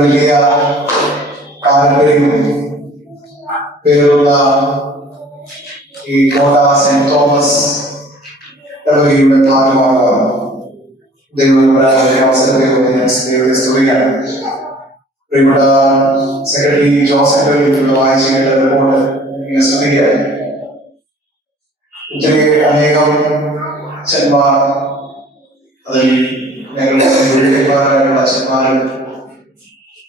വലിയ പാരമ്പര്യം പേരുള്ള ഈ കോട്ട സെന്റ് തോമസ് ഇടവകയുടെ ഭാഗമാകാം അവസരത്തെ സ്തുതിയാണ്. പ്രിയപ്പെട്ട സെക്രട്ടറി ജോസഫ് വായിച്ചു കേട്ട റിപ്പോർട്ട് ഇങ്ങനെ സ്തുതിക്കുകയാണ്. ഒത്തിരി അനേകം അച്ഛന്മാർ, അതിൽ ഞങ്ങളുടെ അച്ഛന്മാരും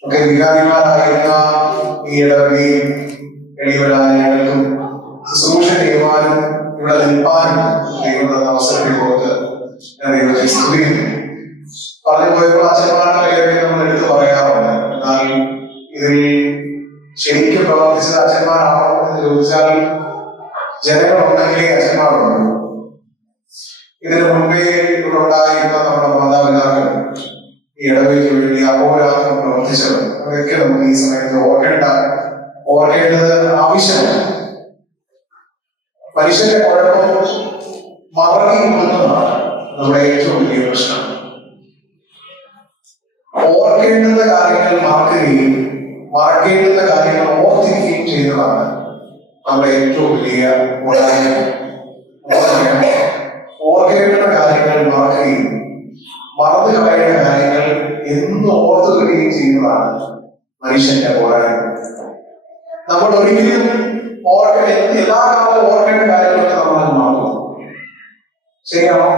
ഒക്കെ വികാരിമാരായിരുന്ന ഈ ഇടവകയും എളിയവരായ ഞങ്ങൾക്കും ശുശ്രൂഷ ചെയ്യുവാനും ഇവിടെ നിൽപ്പാനും ദൈവം അവസരത്തെ കൊടുത്ത് ഞാൻ ദൈവത്തെ സ്തുതിക്കുന്നു. പറഞ്ഞു പോയപ്പോൾ അച്ഛന്മാരുടെ പേരൊക്കെ നമ്മൾ എടുത്ത് പറയാറുണ്ട്. എന്നാൽ ഇതിൽ ശരിക്കും പ്രവർത്തിച്ചത് അച്ഛന്മാരാണോ എന്ന് ചോദിച്ചാൽ ജനങ്ങളുണ്ടെങ്കിലേ അച്ഛന്മാരുണ്ട്. ഇതിനു മുൻപേ ഇവിടെ ഉണ്ടായിരുന്ന നമ്മുടെ മാതാപിതാക്കൾ ഈ ഇടവയ്ക്ക് വേണ്ടി അഹോരാത്രം പ്രവർത്തിച്ചത് അതൊക്കെ നമുക്ക് ഈ സമയത്ത് ഓർക്കേണ്ടത് ആവശ്യമാണ്. മനുഷ്യന്റെ കുഴപ്പം മറങ്ങി കൊടുക്കുന്നതാണ് നമ്മുടെ ഏറ്റവും വലിയ പ്രശ്നം. ഓർക്കേണ്ടുന്ന കാര്യങ്ങൾ മറക്കുകയും മറക്കേണ്ടുന്ന കാര്യങ്ങൾ ഓർത്തിരിക്കുകയും ചെയ്യുന്നതാണ് നമ്മുടെ ഏറ്റവും വലിയ ഓർക്കേണ്ടുന്ന കാര്യങ്ങൾ മറക്കുകയും മറന്നു കളയേണ്ട കാര്യങ്ങൾ എന്ന് ഓർത്തു വരികയും ചെയ്യുന്നതാണ് മനുഷ്യന്റെ പോരായ്മ. നമ്മൾ ഒരിക്കലും എല്ലാ കാലവും ഓർക്കേണ്ട കാര്യങ്ങളൊക്കെ നമ്മൾ മറന്നു, ശരിയാണോ?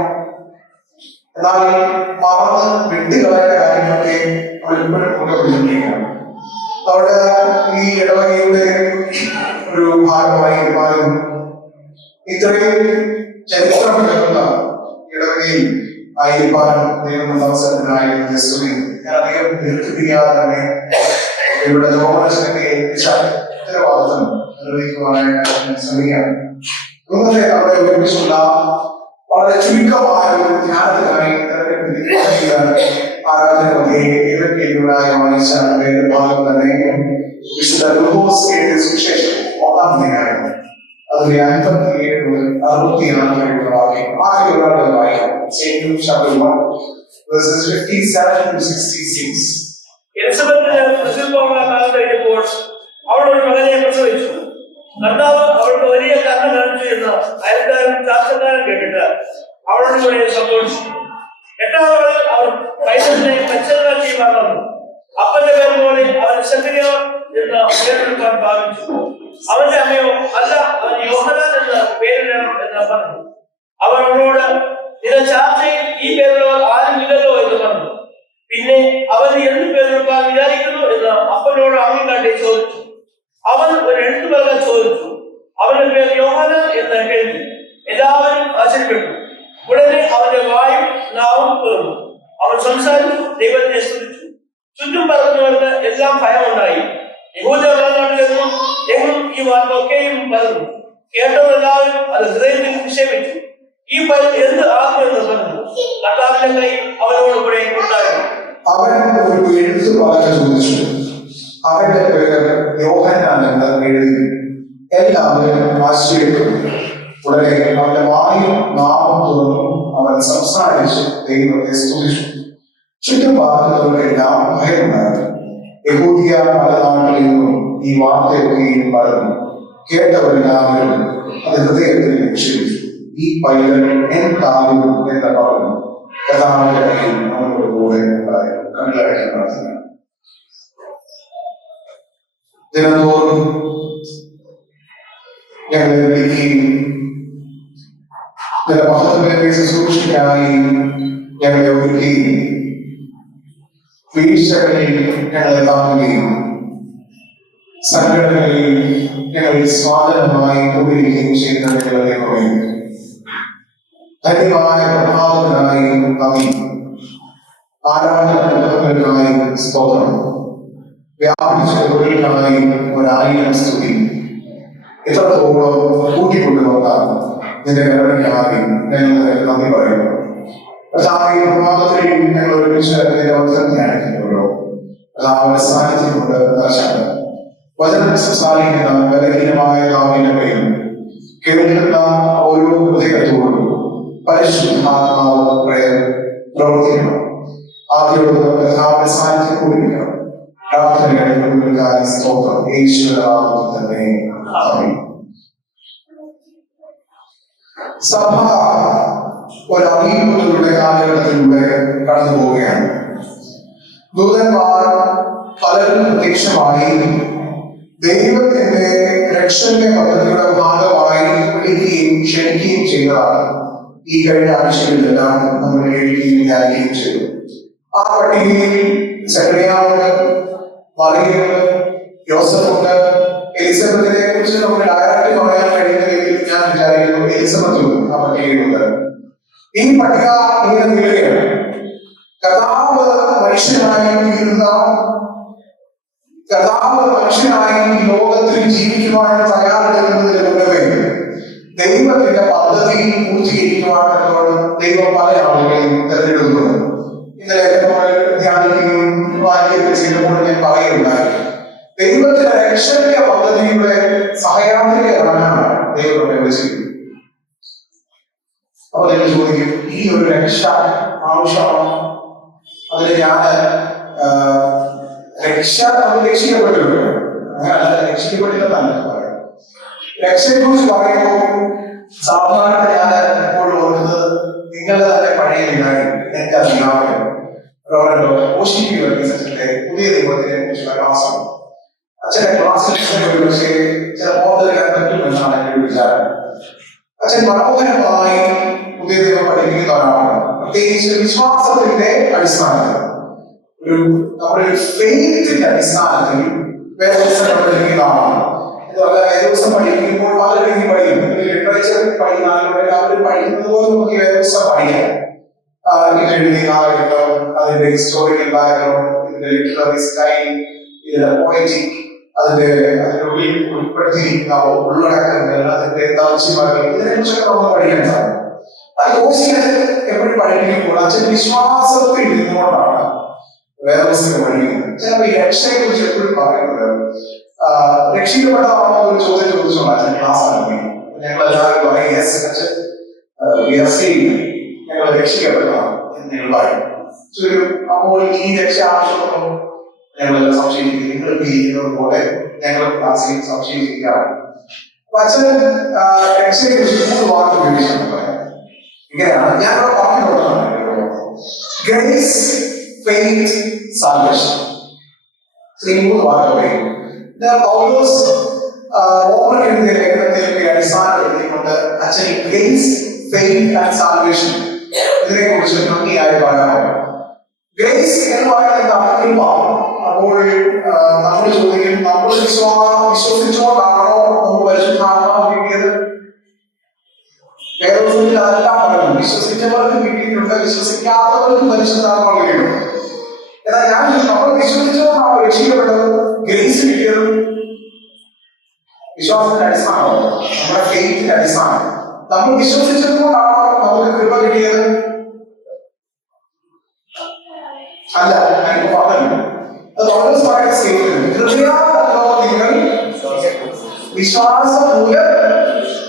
എന്നാൽ മറന്ന് വിട്ടുകളയേണ്ട കാര്യങ്ങളൊക്കെ നമ്മൾ എപ്പോഴും കൊണ്ടുപിടിച്ചിരിക്കുകയാണ്. അവിടെ ഈ ഇടവകയുടെ ഒരു ഭാഗമായി ഇരുന്നാലും ഇത്രയും ചരിത്രം കിടക്കുന്ന ഇടവകയിൽ ആയിരിക്കാനും ദൈവം അവസരത്തിനായി ഞാൻ അധികം ദീർഘിപ്പിക്കാതെ തന്നെ ഇവിടെ ജോമനശനത്തെ ഏൽപ്പിച്ച ഉത്തരവാദിത്വം നിർവഹിക്കുവാനായിട്ട് ഞാൻ ശ്രമിക്കുകയാണ്. ഇന്നത്തെ അവിടെ ഒരുമിച്ചുള്ള വളരെ ചുരുക്കമായ ഒരു ധ്യാനത്തിനായി ആരാധന ഏതൊക്കെയായി വായിച്ച ഭാഗം തന്നെ വിശുദ്ധ സുവിശേഷം 1-ാം അതിലെ 57 മുതൽ 66 വരെയുള്ള വാക്യം ആദ്യം വായിക്കാം. Chapter 1, verses 57 to 66. അവൾ ഒരു മകനെ പ്രസവിച്ചു. കർത്താവ് അവൾക്ക് വലിയ കരുണ കാണിച്ചു എന്ന് അയൽക്കാരും ശാസ്ത്രക്കാരും കേട്ടിട്ട് അവളോട് കൂടെ സന്തോഷിച്ചു. 8-ാം നാളിൽ അവർ പൈതലിനെ പരിച്ഛേദനാക്കി വളർന്നു. അപ്പന്റെ പേര് പോലെ അവൻ ശക്തിയോ എന്ന് പേരെടുക്കാൻ ഭാവിച്ചു. അവന്റെ അമ്മയോ അല്ല, അവൻ യോഹന്നാൻ എന്ന് പേരിടണം എന്ന് പറഞ്ഞു. അവൻ അവളോട് നിന്റെ ചാർച്ചയിൽ ഈ പേരുള്ളവർ ആരുമില്ലല്ലോ എന്ന് പറഞ്ഞു. പിന്നെ അവൻ എന്ത് പേരെടുക്കാൻ വിചാരിക്കുന്നു എന്ന് അപ്പനോട് ആദ്യം കാട്ടി ചോദിച്ചു. അവൻ ഒരു എഴുത്തുപലക ചോദിച്ചു. അവന്റെ പേര് യോഹന്നാൻ എന്ന് എഴുതി. എല്ലാവരും ആശ്ചര്യപ്പെട്ടു. ഉടനെ അവന്റെ വായും നാവും തുറന്നു. അവൻ സംസാരിച്ചു, ദൈവത്തെ സ്തുതിച്ചു. ചുറ്റും പറഞ്ഞവർക്ക് എല്ലാം ഭയമുണ്ടായി. യഹൂദനാട്ടിലെങ്ങും ഈ വാർത്ത ഒക്കെയും പറഞ്ഞു. കേട്ടവരെല്ലാവരും അത് ഹൃദയത്തിൽ നിക്ഷേപിച്ചു. ഈ പൈതൽ എന്ത് ആകുമെന്ന് പറഞ്ഞു. കർത്താവിന്റെ കൈ അവനോട് കൂടെ ഉണ്ടായിരുന്നു. അവൻ ഒരു എഴുത്തുപലക ചോദിച്ചു. അവന്റെ പേര് യോഹന്നാൻ എന്ന് എഴുതി. എല്ലാവരും ആശ്ചര്യപ്പെട്ടു. ഉടനെ അവന്റെ വായും നാവും തുറന്നു. അവൻ സംസാരിച്ച് ദൈവത്തെ സ്തുതിച്ചു. ചുറ്റും പാർക്കുന്നവർക്കെല്ലാം ഭയമുണ്ടായിരുന്നു. യഹൂദിയ പല നാട്ടിൽ നിന്നും ഈ വാർത്തയൊക്കെയും പറഞ്ഞു. കേട്ടവരെല്ലാവരും അത് ഹൃദയത്തിൽ നിക്ഷേപിച്ചു. ഈ പൈതൽ എന്താകും എന്ന് പറഞ്ഞു. കർത്താവിന്റെ കയ്യിൽ നമ്മളോട് കൂടെ ഉണ്ടായിരുന്നു. കണ്ണടയ്ക്കാൻ പ്രാർത്ഥന. ദിനംതോറും ഞങ്ങളെ വിളിക്കുകയും ചില മഹത്വത്തെ ശുശ്രൂഷയ്ക്കായി ഞങ്ങളെ ഒരുക്കുകയും വീഴ്ചകളിൽ ഞങ്ങളെ താങ്ങുകയും സംഘടനകളിൽ ഞങ്ങളിൽ സ്വാതന്ത്ര്യമായി കൂടിയിരിക്കുകയും ചെയ്യുന്ന ഞങ്ങളെ പറയുന്നു. ധന്യമായ പ്രഭാതത്തിനായി നന്ദി. ആരാധനകൾക്കായി സ്തോത്രം. വ്യാപിച്ച തൊഴിലിനായി 1000 സ്തുതി. എത്രത്തോളം കൂട്ടിക്കൊണ്ടുവന്ന നിന്റെ കരുണയ്ക്കായി ഞങ്ങൾ നന്ദി പറയുന്നു. പ്രഭാതത്തിൽ ഞങ്ങൾ ഒരുമിച്ച് നിന്റെ അവസരം ധ്യാനിക്കുന്നുണ്ടോ? കർത്താവിന്റെ സാന്നിധ്യം കൊണ്ട് നിറച്ചാണ്. വചനം സംസാരിക്കുന്ന ബലഹീനമായ നാവിന്റെ മേലും കേൾക്കുന്ന ഓരോ ഹൃദയത്തോടും പരിശുദ്ധാത്മാവ് പ്രവർത്തിക്കണം. ആദ്യമുള്ള കഥാവിന്റെ സാന്നിധ്യം കൂടിക്കണം. പ്രാർത്ഥനകളെ സ്തോത്രം യേശുവിനാമത്തിൽ തന്നെ ആമേൻ. സഭ ഒരറിയിപ്പുകളുടെ കാലഘട്ടത്തിലൂടെ കടന്നു പോവുകയാണ്. ദൂതന്മാർ പലരും പ്രത്യക്ഷമായി ദൈവത്തിന്റെ രക്ഷന്റെ പദ്ധതിയുടെ ഭാഗമായി വിളിക്കുകയും ക്ഷണിക്കുകയും ചെയ്തതാണ് ഈ കഴിഞ്ഞ ആഴ്ചകളിലെല്ലാം നമ്മൾ കേൾക്കുകയും ധ്യാനിക്കുകയും ചെയ്തു. ആ പട്ടികയിൽ സക്കറിയാവുണ്ട്, മറിയമുണ്ട്, യോസഫുണ്ട്. എലിസബത്തിനെ കുറിച്ച് നമുക്ക് ഡയറക്റ്റ് പറയാൻ കഴിയുന്നതെങ്കിൽ ഞാൻ വിചാരിക്കുന്നു എലിസബത്തും ആ പട്ടികയിലുണ്ട്. ഈ പട്ടിക ഇങ്ങനെ നീളുകയാണ്. കർത്താവ് മനുഷ്യനായി തീരുന്ന, കർത്താവ് മനുഷ്യനായി ലോകത്തിൽ ജീവിക്കുവാൻ തയ്യാറെടുക്കുന്നതിന് മുന്നമേ ദൈവത്തിന്റെ പദ്ധതി പൂർത്തീകരിക്കുവാനാണ് ദൈവം പല ആളുകളെയും തെരഞ്ഞെടുക്കുന്നത്. ഇന്നലെ നമ്മൾ ധ്യാനിക്കുകയും വായിക്കുകയൊക്കെ ചെയ്തപ്പോൾ ഞാൻ പറയുകയുണ്ടായി, ദൈവത്തിന്റെ രക്ഷണീയ പദ്ധതിയുടെ സഹയാത്രികരാണ് ദൈവം വിളിച്ചിരിക്കുന്നത്. അപ്പൊ നിങ്ങൾ ചോദിക്കും, ഈ ഒരു രക്ഷ ആവശ്യമാണ്? അതിന് ഞാൻ രക്ഷിക്കപ്പെട്ടു അങ്ങനല്ല, രക്ഷിക്കപ്പെട്ടില്ലെന്നല്ല പറയുന്നത്. രക്ഷയെ കുറിച്ച് പറയുമ്പോൾ സാധാരണ ഞാൻ എപ്പോഴും ഓർക്കുന്നത് നിങ്ങളുടെ തന്നെ പഴയ വിനായി എനിക്ക് അറിയാമല്ലോ. പുതിയ ദൈവത്തിനെ കുറിച്ചുള്ള ക്ലാസ്സാണ്. അച്ഛന്റെ ക്ലാസ്സിൽ പക്ഷേ ചില ബോധം പറ്റുമെന്നാണ് എന്റെ ഒരു വിചാരം. അച്ഛൻ മനോഹരമായി പുതിയ ദൈവം പഠിപ്പിക്കുന്ന ഒരാളാണ്. പ്രത്യേകിച്ച് വിശ്വാസത്തിന്റെ അടിസ്ഥാനത്തിൽ, നമ്മുടെ ഫെയ്ത്തിന്റെ അടിസ്ഥാനത്തിൽ വേദപുസ്തകം പഠിക്കുന്ന ആളാണ്. വേദപുസ്തകം പഠിക്കുമ്പോൾ പലരും പഠിക്കും. ലിറ്ററേച്ചർ പഠിക്കുന്ന ആളുകളുടെ അവർ പഠിക്കുന്നത് പോലെ നമുക്ക് വേദപുസ്തകം പഠിക്കാം. എഴുതിയ കാലഘട്ടം, അതിന്റെ ഹിസ്റ്റോറിക്കൽ ബാക്ക്ഗ്രൗണ്ട്, ഇതിന്റെ ലിറ്റററി സ്റ്റൈൽ, ഇതിന്റെ പോയറ്റിക്, അതിനുള്ളിൽ ഉൾപ്പെടുത്തിയിരിക്കുന്ന ഉള്ളടക്കങ്ങൾ, അതിന്റെ തർജ്ജിമകൾ, ഇതിനെക്കുറിച്ചൊക്കെ നമുക്ക് പഠിക്കാൻ സാധിക്കും. അത് എപ്പോഴും പഠിപ്പിക്കുമ്പോൾ അച്ഛൻ വിശ്വാസത്തിൽ നിന്നുകൊണ്ടാണ് വേദപുസ്തകം പഠിക്കുന്നത്. ചിലപ്പോൾ ഈ രക്ഷയെ കുറിച്ച് എപ്പോഴും പറയുന്നത് രക്ഷിക്കപ്പെട്ടതാണോ ഒരു ചോദ്യം ചോദിച്ചോളാം അച്ഛൻ ക്ലാസ് ആണെങ്കിൽ ഞങ്ങൾ എല്ലാവരും പറയും യെസ് അച്ഛൻ ഞങ്ങൾ രക്ഷിക്കപ്പെട്ടതാണ് എന്ന് ഞങ്ങൾ പറയും. അപ്പോൾ ഈ രക്ഷ ആവശ്യമുണ്ടോ ഞങ്ങളെല്ലാം സംശയിക്കുന്നത്, നിങ്ങൾ ചെയ്യുന്നത് പോലെ ഞങ്ങൾ ക്ലാസ്സിൽ സംശയിക്കാറുണ്ട്. അപ്പൊ അച്ഛൻ രക്ഷയെ കുറിച്ച് 3 വാക്ക് ഉപയോഗിച്ചാണ് പറയാം. ഇങ്ങനെയാണ് ഞാൻ ഇവിടെ പറഞ്ഞിട്ടുള്ളതാണ്. Grace, faith, salvation. 3 വാക്ക് പറയും. പൗലോസ് റോമൻ എഴുതിയ ലേഖനത്തിലേക്ക് അടിസ്ഥാനം എഴുതിക്കൊണ്ട് അച്ഛൻ ഗ്രേസ്, ഫെയ്ത്ത് ആൻഡ് സാൽവേഷൻ ഇതിനെ കുറിച്ച് ഭംഗിയായി പറയാറുണ്ട്. ഗ്രേസ് എന്ന് പറയുന്നത് കൃപ. അപ്പോൾ നമ്മൾ ചോദിക്കും, നമ്മൾ വിശ്വസിച്ചുകൊണ്ടാണോ നമുക്ക് പരിശുദ്ധാത്മാവ് കിട്ടിയത്? വേദപുസ്തകത്തിൽ അതെല്ലാം പറയുന്നു. വിശ്വസിച്ചവർക്ക് കിട്ടിയിട്ടുണ്ട്, വിശ്വസിക്കാത്തവർക്ക് പരിശുദ്ധാത്മാവ് കിട്ടിയിട്ടുണ്ട്. എന്നാൽ ഞാൻ നമ്മൾ വിശ്വസിച്ചുകൊണ്ടാണോ രക്ഷിക്കപ്പെട്ടത്? ഗ്രേസ് കിട്ടിയത് വിശ്വാസത്തിന്റെ അടിസ്ഥാനമാണ്, നമ്മുടെ ഫെയ്ത്തിന്റെ അടിസ്ഥാനം. നമ്മൾ വിശ്വസിച്ചതുകൊണ്ടാണോ നമുക്ക് കൃപ കിട്ടിയത്? അല്ല, ഞാൻ പറഞ്ഞു. അത് ഓൾവേസ് പറയുന്ന സ്റ്റേറ്റ്മെന്റ്, കൃപയാലല്ലോ നിങ്ങൾ വിശ്വാസം മൂലം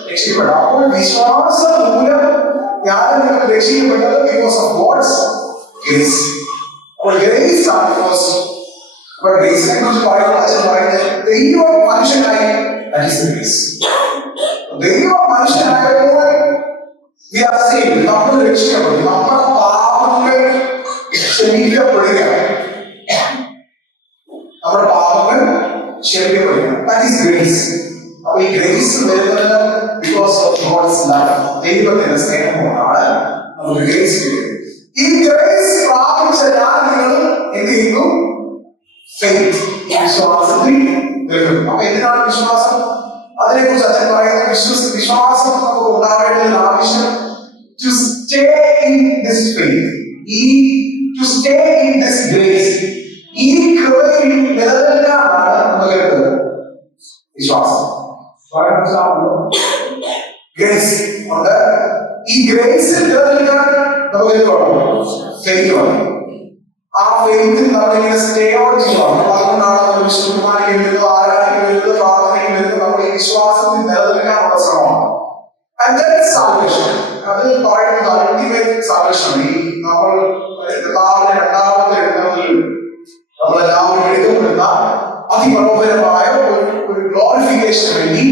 രക്ഷിക്കപ്പെടും. അപ്പോൾ വിശ്വാസം മൂലം ഞാൻ നിങ്ങൾ രക്ഷിക്കപ്പെട്ടത് ബിക്കോസ് ഓഫ് ഗോഡ്സ് ഗ്രേസ്. അപ്പോൾ ഗ്രേസ് ആണ് ഫസ്റ്റ്. അപ്പോൾ ഗ്രേസിനെ കുറിച്ച് പറയുമ്പോൾ അച്ഛൻ പറയുന്നത് ദൈവം മനുഷ്യനായി, ദൈവം മനുഷ്യനായപ്പോൾ നമ്മൾ രക്ഷിക്കപ്പെടും. നമ്മുടെ പാപങ്ങൾ ക്ഷമിക്കപ്പെടുകയാണ്, നമ്മുടെ പാപങ്ങൾ ക്ഷമിക്കപ്പെടുകയാണ്. That is grace. അപ്പൊ ഈ ഗ്രേസ് വരുന്നത് ബിക്കോസ് ഓഫ് ഗോഡ്സ് ലവ്, ദൈവത്തിന്റെ സ്നേഹം കൊണ്ടാണ് നമുക്ക് ഗ്രേസ് കിട്ടുന്നത്. ഈ ഗ്രേസ് പ്രാപിച്ച ഞാൻ നിങ്ങൾ എന്ത് ചെയ്യുന്നു? ഫെയ്ത്ത്, വിശ്വാസത്തിൽ നിൽക്കുന്നു. അപ്പൊ എന്തിനാണ് വിശ്വാസം? അതിനെക്കുറിച്ച് അച്ഛൻ പറയുന്നത് വിശ്വാസം നമുക്ക് ഉണ്ടാവേണ്ടതിന് ആവശ്യം to stay in this faith, to stay in this grace, ഈ കൃപയിൽ നിലനിൽക്കാനാണ് നമുക്ക് വിശ്വാസം. ഗ്രേസ് ഉണ്ട്. ഈ ഗ്രേസിൽ നിലനിൽക്കാൻ നമുക്ക് എന്ത് വേണം? ഫെയ്ത്ത് വേണം. ആ ഫെയ്ത്തിൽ നമ്മളിങ്ങനെ സ്റ്റേ ഓൺ ചെയ്യുവാണ്. അതുകൊണ്ടാണ് നമ്മൾ വിശുദ്ധമാക്കി വരുന്നത്, ആരാധിക്ക് വരുന്നത്, പ്രാർത്ഥനയ്ക്ക് വരുന്നത്. നമ്മുടെ ഈ വിശ്വാസത്തിൽ നിലനിൽക്കാനുള്ള ശ്രമമാണ്. And that salvation, അത് പറയുന്നത് അൾട്ടിമേറ്റ് സാൽവേഷൻ. ഈ നമ്മൾ രണ്ടാമത്തെ എഴുതുന്നതിൽ നമ്മളെല്ലാവരും എടുക്കപ്പെടുന്ന അതിമനോഹരമായ ഒരു ഗ്ലോറിഫിക്കേഷന് വേണ്ടി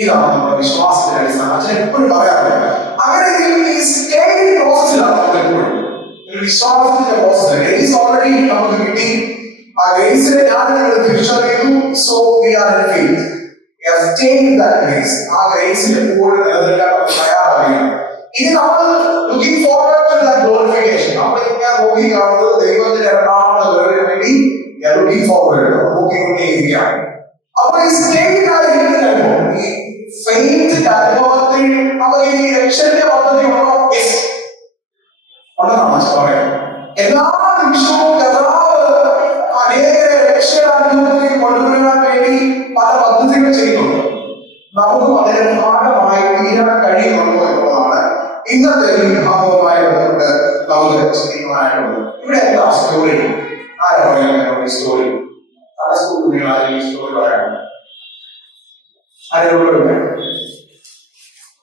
ഇതാണ് നമ്മുടെ വിശ്വാസത്തിന്റെ അടിസ്ഥാനം. അച്ഛൻ എപ്പോഴും പറയാറുണ്ട്. അങ്ങനെ ഈ സ്റ്റേജിംഗ് പ്രോസസ്സിലാണ് നമ്മൾ എപ്പോഴും ഒരു വിശ്വാസത്തിന്റെ പ്രോസസ്. ഗ്രേസ് ഓൾറെഡി നമുക്ക് കിട്ടി. ആ ഗ്രേസിനെ ഞാൻ നിങ്ങൾ തിരിച്ചറിയുന്നു. So we are in faith. We are staying in that grace. ആ ഗ്രേസിന്റെ കൂടെ നിലനിൽക്കാൻ നമ്മൾ തയ്യാറാവുകയാണ്. ഇനി നമ്മൾ looking forward to that glorification. നമ്മൾ ഇങ്ങനെ നോക്കി കാണുന്നത് ദൈവത്തിന്റെ രണ്ടാമത്തെ വരവിന് വേണ്ടി ലുക്കിംഗ് ഫോർവേഡ് നോക്കിക്കൊണ്ടേയിരിക്കുകയാണ്. അപ്പോൾ ഈ സ്റ്റേജിൽ ആയിരിക്കുമ്പോൾ ഈ ഫെയ്ത്തിന്റെ അനുഭവത്തിൽ നമ്മൾ ഈ രക്ഷന്റെ പദ്ധതി ഉണ്ടോ? ഉണ്ടെന്നാണ് പറയാം. എല്ലാ നിമിഷവും കർത്താവ് അനേകരെ രക്ഷാനുഭവത്തിലേക്ക് കൊണ്ടുവരാൻ വേണ്ടി പല പദ്ധതികൾ ചെയ്യുന്നുണ്ട്. നമുക്കും അതിന്റെ ഭാഗമായി തീരാൻ കഴിയുന്നുണ്ടോ എന്നുള്ളതാണ് ഇന്നത്തെ ഈ ഭാഗവുമായി ബന്ധപ്പെട്ട് നമുക്ക് ചിന്തിക്കുവാനായിട്ടുള്ളത്. ഇവിടെ എന്താ സ്റ്റോറി? ആരാ പറയാൻ ഈ സ്റ്റോറി? കുട്ടികൾ ആരും ഈ സ്റ്റോറി പറയാൻ ആരോടുണ്ട്?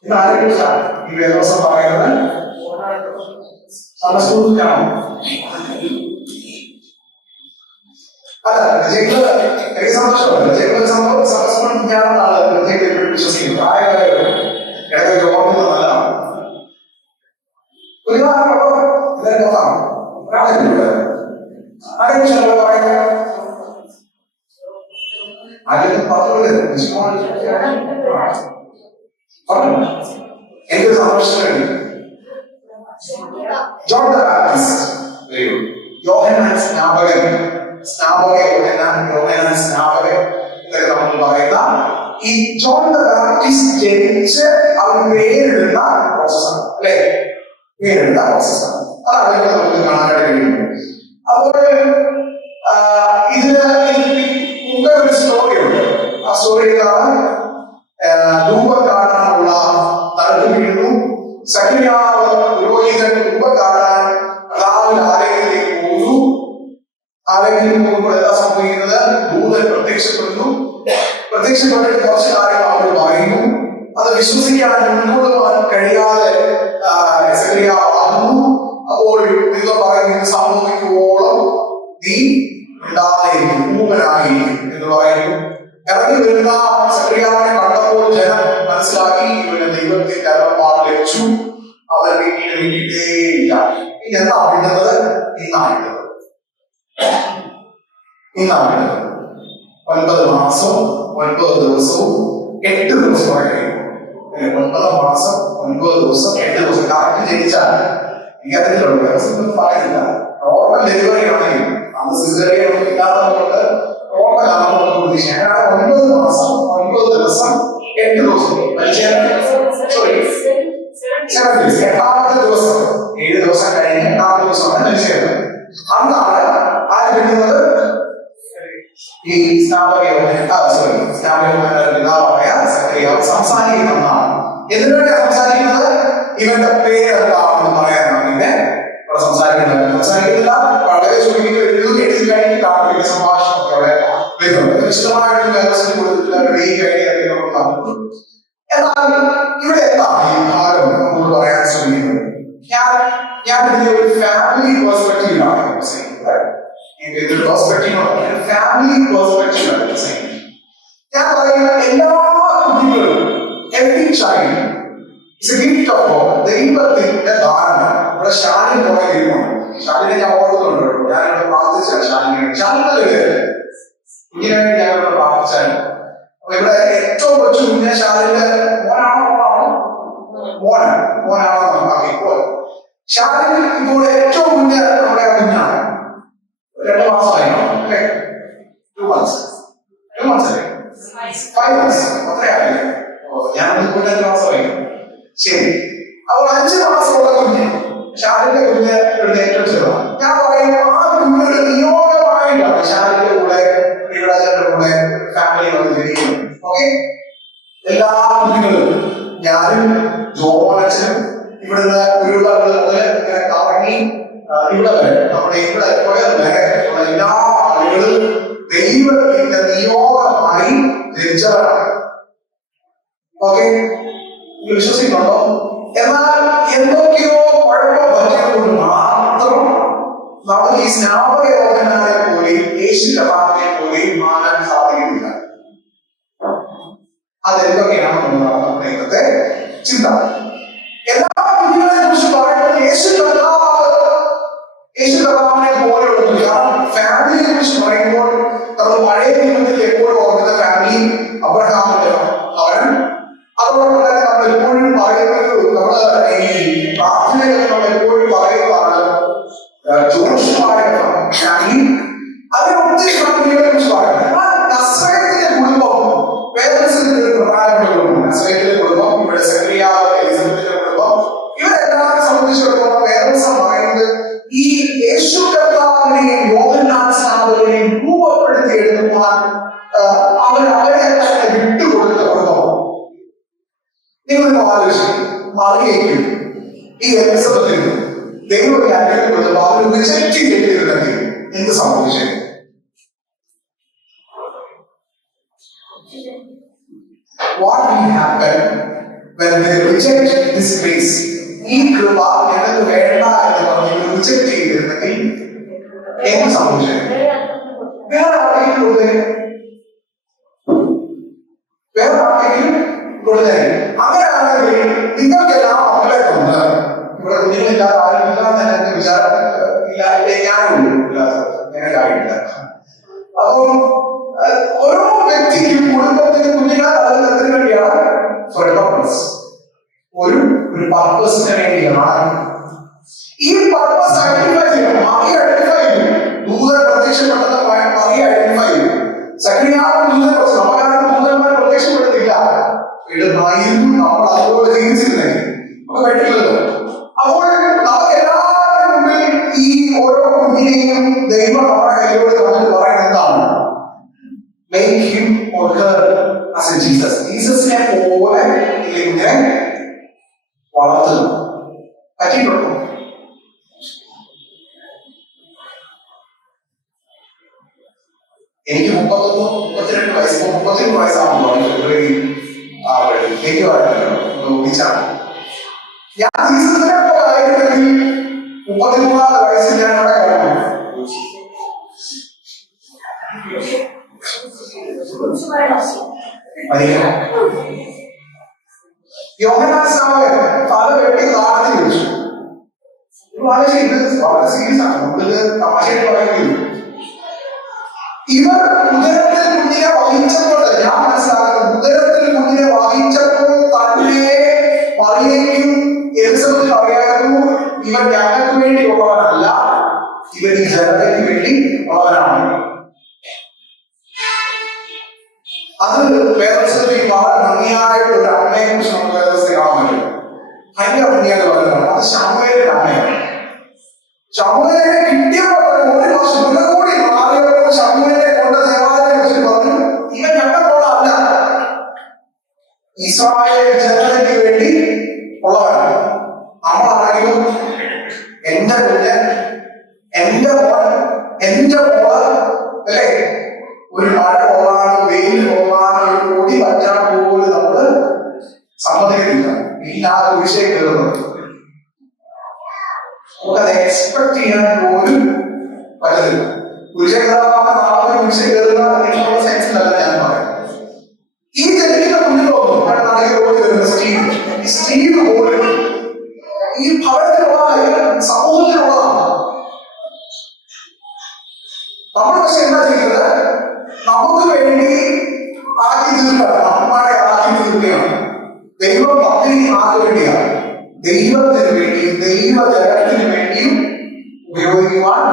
ഇത് ആരെക്കുറിച്ചാണ് ഈ വേദവസം പറയുന്നത്? സന്ദർശിക്കാണോ? അല്ല, വിജയികള് എനിക്ക് സന്തോഷമല്ല. വിജയികളെ സന്ദർശിക്കാണെന്നാണ് വിജയികളെ വിശ്വസിക്കുന്നത്. പ്രായമായവർ ഇടയ്ക്ക് ഓർക്കുന്നത് നല്ലതാണ്. ഒരു ഇതിന്റെ കഥാണ് ഒരാളെ ആരെക്കുറിച്ചാണ് പറയുന്നത്? ആരെങ്കിലും പറഞ്ഞത് എന്ത് സന്തോഷത്തിന് ജോൺ ദ ബാപ്റ്റിസ്റ്റ്, യോഹന്നാൻ സ്നാപകൻ, യോഹന്നാൻ സ്നാപകൻ എന്നൊക്കെ നമ്മൾ പറയുന്ന ഈ ജോൺ ദ ബാപ്റ്റിസ്റ്റ് ജനിച്ച് അവൻ പേരിടുന്ന പ്രോസസ്സാണ് അല്ലെ? പേരിടുന്ന പ്രോസസ്സാണ്. അതാണ് നമുക്ക് കാണാനായിട്ട് കഴിയുന്നത്. അപ്പോൾ ഇതിന് മുമ്പേ ഒരു സ്റ്റോറി ഉണ്ട്. ആ സ്റ്റോറിയിലാണ് ധൂപം കാണാനുള്ള തടുത്തു വീഴുന്നു. സഖറിയാവ് പുരോഹിതൻ ധൂപം കാണാൻ കർത്താവിന്റെ ആലയത്തിലേക്ക് പോകുന്നു. ആലയത്തിൽ പോകുമ്പോൾ എന്താ സംഭവിക്കുന്നത്? ദൂതൻ പ്രത്യക്ഷപ്പെടുന്നു. പ്രത്യക്ഷപ്പെട്ടിട്ട് കുറച്ച് കാര്യങ്ങൾ അവർ പറയുന്നു. അത് വിശ്വസിക്കാൻ ഉൾക്കൊള്ളുവാൻ കഴിയാതെ സഖറിയാവുന്നു. അപ്പോൾ ദൈവം പറയുന്നത് സംഭവിക്കുവോളം നീ ഉണ്ടായിരിക്കും, ഊമനായിരിക്കും എന്ന് പറയുന്നു. ഇറങ്ങി വരുന്ന സഖറിയാവിനെ കണ്ടപ്പോൾ ജനം മനസ്സിലാക്കി ഇവന് ദൈവത്തിന്റെ അരുളപ്പാട് ലഭിച്ചു. അവൻ പിന്നീട് വീട്ടിലേയില്ല. ഇനി എന്താ വിടുന്നത്? ഇന്നാണ് 9 മാസവും 9 ദിവസവും 8 ദിവസമായി കഴിയുമ്പോൾ 9 മാസം 9 ദിവസം 8 ദിവസം കറക്റ്റ് ജനിച്ചാൽ എനിക്കറിയില്ല, ദിവസം പറയുന്നില്ല. നോർമൽ ഡെലിവറി ആണെങ്കിൽ അന്ന് സിസേറിയൻ ഒന്നും ഇല്ലാത്തതുകൊണ്ട് നോർമൽ ആണെന്ന് പ്രതീക്ഷ. 9 മാസം 9 ദിവസം 8 ദിവസം 8ാമത്തെ ദിവസം 7 ദിവസം കഴിഞ്ഞ് 8ാമത്തെ ദിവസമാണ് മനുഷ്യൻ. അന്നാണ് ആര് കിട്ടുന്നത്? ഈ സ്നാപകയോഹന്നാൻ പിതാവായ സഖറിയാവ് സംസാരിക്കുന്നതാണ്. എന്തിനാണ് സംസാരിക്കുന്നത്? ഇവന്റെ പേര് എന്താണെന്ന് പറയാനാണ് ഇവനെ ഇവിടെ സംസാരിക്കുന്നില്ല. വളരെ ചുരുക്കി എഴുതി കഴിഞ്ഞ് കാണുന്ന സംഭാഷണമൊക്കെ അവിടെ വരുന്നുണ്ട്. വിശദമായിട്ട് വേദവസനം കൊടുത്തിട്ടുള്ള കഴിഞ്ഞൊക്കെ നമ്മൾ കാണുന്നുണ്ട്. എന്നാൽ ഇവിടെ എന്താണ് ഈ ഭാഗം നമ്മൾ പറയാൻ ശ്രമിക്കുന്നത്? ഞാൻ ഇതിന്റെ ഒരു ഫാമിലി പെർസ്പെക്റ്റീവിലാണ് ചെയ്യുന്നത്. ഇതൊരു പെർസ്പെക്റ്റീവ്, ഫാമിലി പെർസ്പെക്റ്റീവാണ് ചെയ്യുന്നത്. ഞാൻ പറയുന്ന എല്ലാ കുട്ടികളും, every child is A gift of God. ദൈവത്തിന്റെ ദാനം. ഇവിടെ ഷാലിൻ പോയ ദൈവമാണ്. ഷാലിനെ ഞാൻ ഓർക്കുന്നുണ്ട്. ഞാനിവിടെ പ്രാർത്ഥിച്ചാണ് ഷാലിനെ കുഞ്ഞിനെ വേണ്ടി ഞാനിവിടെ പ്രാർത്ഥിച്ചാണ്. അപ്പൊ ഇവിടെ ഏറ്റവും കൊച്ചു കുഞ്ഞ ഷാലിന്റെ മോനാണോ ഇപ്പോൾ ഷാലിൻ ഇപ്പോൾ ഏറ്റവും കുഞ്ഞ നമ്മുടെ കുഞ്ഞാണ്. 2 മാസമായിട്ടോ അല്ലേ? 2 months അല്ലേ? 5 months അത്രയായില്ലേ? ഞാൻ 2 മാസമായി. ശരി. അപ്പോൾ 5 മാസമുള്ള കുഞ്ഞ് ഷാലിന്റെ കുഞ്ഞ് ഇവിടെ ഏറ്റവും ചെറുതാണ്. ഞാൻ പറയുമ്പോൾ ആ കുഞ്ഞിയുടെ നിയോഗമായിട്ടാണ് ഷാലിന്റെ കൂടെ പ്രിയരാജന്റെ കൂടെ ഫാമിലി വന്ന് ജനിക്കുന്നത്. ഓക്കെ, എല്ലാ കുഞ്ഞുങ്ങളും ഞാനും ജോമനച്ഛനും ഇവിടുന്ന് ഉരുളകള് ഇങ്ങനെ കറങ്ങി നമ്മുടെ ഇവിടെ വരെ ഉള്ള എല്ലാ ആളുകളും ദൈവത്തിന്റെ നിയോഗമായി ജനിച്ചവരാണ്. ഓക്കെ, വിശ്വസിക്കുന്നുണ്ടോ? എന്നാൽ എന്തൊക്കെയോ കുഴപ്പം പറ്റിയതുകൊണ്ട് മാത്രം നമ്മൾ ഈ സ്നാപകയോഹന്നാനെ പോലെയും യേശു കർത്താവിനെ പോലെയും മാറാൻ സാധിക്കുന്നില്ല. അതെന്തൊക്കെയാണെന്നുള്ളതാണ് നമ്മുടെ ഇന്നത്തെ ചിന്ത. എല്ലാ കുഞ്ഞുങ്ങളെ കുറിച്ച് പറയുന്നത് യേശു കർത്താവിനെ പോലെയുള്ളത്. കാരണം ഫാമിലിയെ കുറിച്ച് പറയുമ്പോൾ നമ്മൾ പഴയ നിയമത്തിൽ എപ്പോഴും ഓർക്കുന്ന ഫാമിലി അബ്രഹാമിന്റെ അവൻ. അതോടൊപ്പം തന്നെ നമ്മൾ എപ്പോഴും പറയുന്നത്, നമ്മള് ഈ പ്രാർത്ഥനയിൽ നമ്മൾ എപ്പോഴും പറയുന്നതാണ് ജോഷുവായ ഫാമിലി. അതിന് ഒത്തിരി ഫാമിലികളെ കുറിച്ച് പറയുന്നത്. എന്നാൽ നസ്രയത്തിലെ കുടുംബം പേരൻസിന്റെ ഒരു പ്രധാനപ്പെട്ട കുടുംബം. നസ്രയത്തിലെ കുടുംബം, ഇവിടെ സെക്രിയാവ്, എലിസബത്തിന്റെ കുടുംബം, ഇവരെല്ലാം സംബന്ധിച്ചിടത്തോളം പേരൻസ് പറയുന്നത് ഈ യേശു കർത്താവിനെയും യോഹന്നാൻ സ്നാപകനെയും രൂപപ്പെടുത്തി എടുക്കുവാൻ അവരെ തന്നെ വിട്ടുകൊടുത്ത കുടുംബമാണ്. നിങ്ങൾ ആലോചിച്ചു, മറിയയ്ക്കും ഈ എലിസബത്തിനും ദൈവം അനുഗ്രഹിക്കുന്നത് അവർ റിജക്ട് ചെയ്തിരുന്നെങ്കിൽ എന്ത് സംഭവിച്ചു? What will happen when they reject this grace? ഈ കൃപ ഞങ്ങൾക്ക് വേണ്ട എന്ന് പറഞ്ഞ് റിജക്ട് ചെയ്തിരുന്നെങ്കിൽ എന്ത് സംഭവിച്ചു? വേറെ ആരെങ്കിലും കൊടുത്തേ. അങ്ങനെയാണെങ്കിൽ നിങ്ങൾക്കെല്ലാം മക്കളെ തന്ന് ഇവിടെ കുഞ്ഞുങ്ങളില്ലാതെ ആരും ഇല്ലാന്ന് എന്റെ വിചാരം ഇല്ലാതെ ഞാനുള്ളൂ, ഇല്ലാതെ ഞാനായിട്ടില്ല. അപ്പം ഓരോ വ്യക്തിക്കും കുടുംബത്തിന് കുഞ്ഞുങ്ങളെ അതിന് വേണ്ടിയാണ് ഒരു പർപ്പസിന് വേണ്ടിയാണ്. ഈ പർപ്പസ് ഐഡന്റിഫൈ ചെയ്യണം. മറിയ ഐഡന്റിഫൈ ചെയ്യും. ദൂതൻ പ്രത്യക്ഷപ്പെട്ടത് മറിയ ഐഡന്റിഫൈ ചെയ്യും. സക്രിയാവ് ദൂതൻ ദൂതന്മാർ പ്രത്യക്ഷപ്പെടുത്തില്ല. ഇടുന്നായിരുന്നു നമ്മൾ അതുപോലെ ജീവിച്ചിരുന്നെങ്കിൽ നമുക്ക് പറ്റില്ലല്ലോ. അപ്പോൾ നമുക്ക് എല്ലാവരും മുമ്പിൽ ഈ ഓരോ കുഞ്ഞിനെയും ദൈവം നമ്മുടെ കയ്യിലൂടെ നമുക്ക് പറയുന്നത് എന്താണ്? Make him or her as a Jesus. ജീസസിനെ പോലെ ഇങ്ങനെ വളർത്തുന്നു. പറ്റിയിട്ടുണ്ടോ? എനിക്ക് 32 വയസ്സ് 33 വയസ്സാകുമ്പോൾ ഫെബ്രുവരി എനിക്ക് ഓടിച്ചാണ്. ഞാൻ ജീസസിനെ പോലെ ആയിരുന്നെങ്കിൽ 33 വയസ്സിൽ ഞാൻ അവിടെ കഴിഞ്ഞു. യോഹന്നാൻ സ്നാപകൻ തല വെട്ടി താഴ്ത്തി വെച്ചു. ഇത് വളരെ സീരിയസ് ആണ്. നമ്മളിത് തമാശയായിട്ട് പറയുകയുള്ളൂ. ഇവർ ഉദരത്തിൽ കുഞ്ഞിനെ വഹിച്ചപ്പോൾ, ഞാൻ മനസ്സിലാക്കുന്നത് ഉദരത്തിൽ കുഞ്ഞിനെ വഹിച്ചപ്പോൾ തന്നെ മറിയയ്ക്കും എലിസബത്തിനും അറിയായിരുന്നു ഇവൻ ഞങ്ങൾക്ക് വേണ്ടി ഉള്ളവനല്ല, ഇവൻ ഈ ജനതയ്ക്ക് വേണ്ടി ഉള്ളവനാണ്. അത് വേദപുസ്തകത്തിൽ വളരെ ഭംഗിയായിട്ട് ഒരു അമ്മയെ കുറിച്ച് നമുക്ക് വേദപുസ്തകം കാണാൻ പറ്റും. ഭയങ്കര ഭംഗിയായിട്ട് പറയുന്നത് അത് ശമൂവേലിന്റെ അമ്മയാണ്. ശമൂവേലിനെ കിട്ടിയപ്പോൾ ഒരു വർഷം കൂടി മാറിയപ്പോൾ ശമൂവേലിനെ കൊണ്ട് ദേവാലയത്തെ കുറിച്ച് പറഞ്ഞു, ഇവൻ ഞങ്ങൾക്കുള്ളതല്ല, ഇസ്രായേൽ ജനതയ്ക്ക് വേണ്ടി ഉള്ളവരാണ്. നമ്മളാണെങ്കിലും എന്റെ കുഞ്ഞ്, എന്റെ മോൻ, എന്റെ മോള് അല്ലേ, ഒരു മഴ കൊള്ളാനോ വെയിൽ കൊള്ളാനോ ഒരു പൊടി പറ്റാൻ പോലും നമ്മള് സമ്മതിക്കുന്നില്ല. ഇല്ലാതെ വിഷയം കയറുന്നത് നമുക്കത് എക്സ്പെക്ട് ചെയ്യാൻ പോലും പറ്റത്തില്ല. വിഷയം കയറാൻ നാളെ വിഷയം കയറുക എന്നുള്ള സെൻസിലല്ല ഞാൻ പറയുന്നത്. ഈ ജനിക്കുന്ന കുഞ്ഞുങ്ങളൊന്നും നാളെ ഓടി വരുന്ന സ്റ്റീവ് പോലും ഈ ഭവനത്തിലുള്ള സമൂഹത്തിലുള്ളതാണ്. നമ്മൾ പക്ഷെ എന്താ ചെയ്യുന്നത്? നമുക്ക് വേണ്ടി ആക്കി തീർക്കുകയാണ്, നമ്മളെ ആക്കി തീർക്കുകയാണ്. ദൈവം പദ്ധതി ആർക്ക് വേണ്ടിയാണ്? ദൈവത്തിന് വേണ്ടിയും ദൈവജനത്തിന് വേണ്ടിയും ഉപയോഗിക്കുവാൻ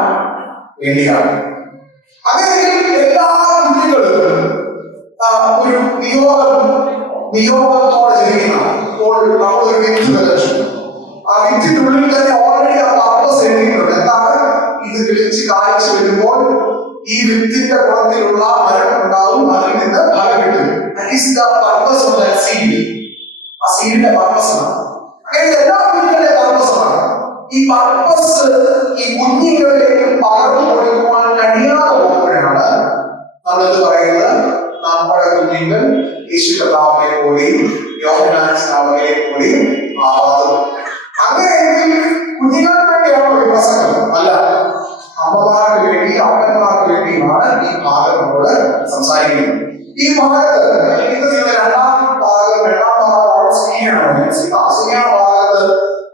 വേണ്ടിയാണ്. അങ്ങനെയെങ്കിൽ എല്ലാ കുഞ്ഞുങ്ങളും ഒരു നിയോഗത്തോടെ ജനിക്കുന്ന നമ്മളൊരു വിത്ത് വിതച്ചു. ആ വിത്തിനുള്ളിൽ തന്നെ ഓൾറെഡി ആ പർപ്പസ് എഴുതിയിട്ടുണ്ട്. എന്താണ്? ഇത് വിളിച്ച് കായ്ച്ചു വരുമ്പോൾ ഈ വിത്തിന്റെ ഗുണത്തിലുള്ള മരം ഉണ്ടാവും, അതിൽ നിന്ന് ഫലം കിട്ടും. ആ സീഡിന്റെ പർപ്പസ് ആണ്. അങ്ങനെ എല്ലാ കുഞ്ഞുങ്ങളുടെ പർപ്പസ് ആണ്. ഈ പർപ്പസ് ഈ കുഞ്ഞുങ്ങളിലേക്ക് പകർന്നു കൊടുക്കുവാൻ കഴിയാതെ പോകുമ്പോഴാണ് നമ്മളെന്ത് പറയുന്നത്, നമ്മുടെ കുഞ്ഞുങ്ങൾ യേശു കർത്താവിനെ പോലെയും യോഹന്നാൻ സ്നാപകനെ പോലെയും ആവാതെ. അങ്ങനെയെങ്കിൽ കുഞ്ഞുങ്ങൾക്ക് വേണ്ടിയാണോ ഈ പ്രസംഗം? അല്ല, അമ്മമാർക്ക് വേണ്ടി അപ്പന്മാർക്ക് വേണ്ടിയുമാണ് ഈ ഭാഗം നമ്മളോട് സംസാരിക്കുന്നത്. ഈ ഭാഗത്ത് ഇത് നിങ്ങൾ രണ്ടാം ഭാഗം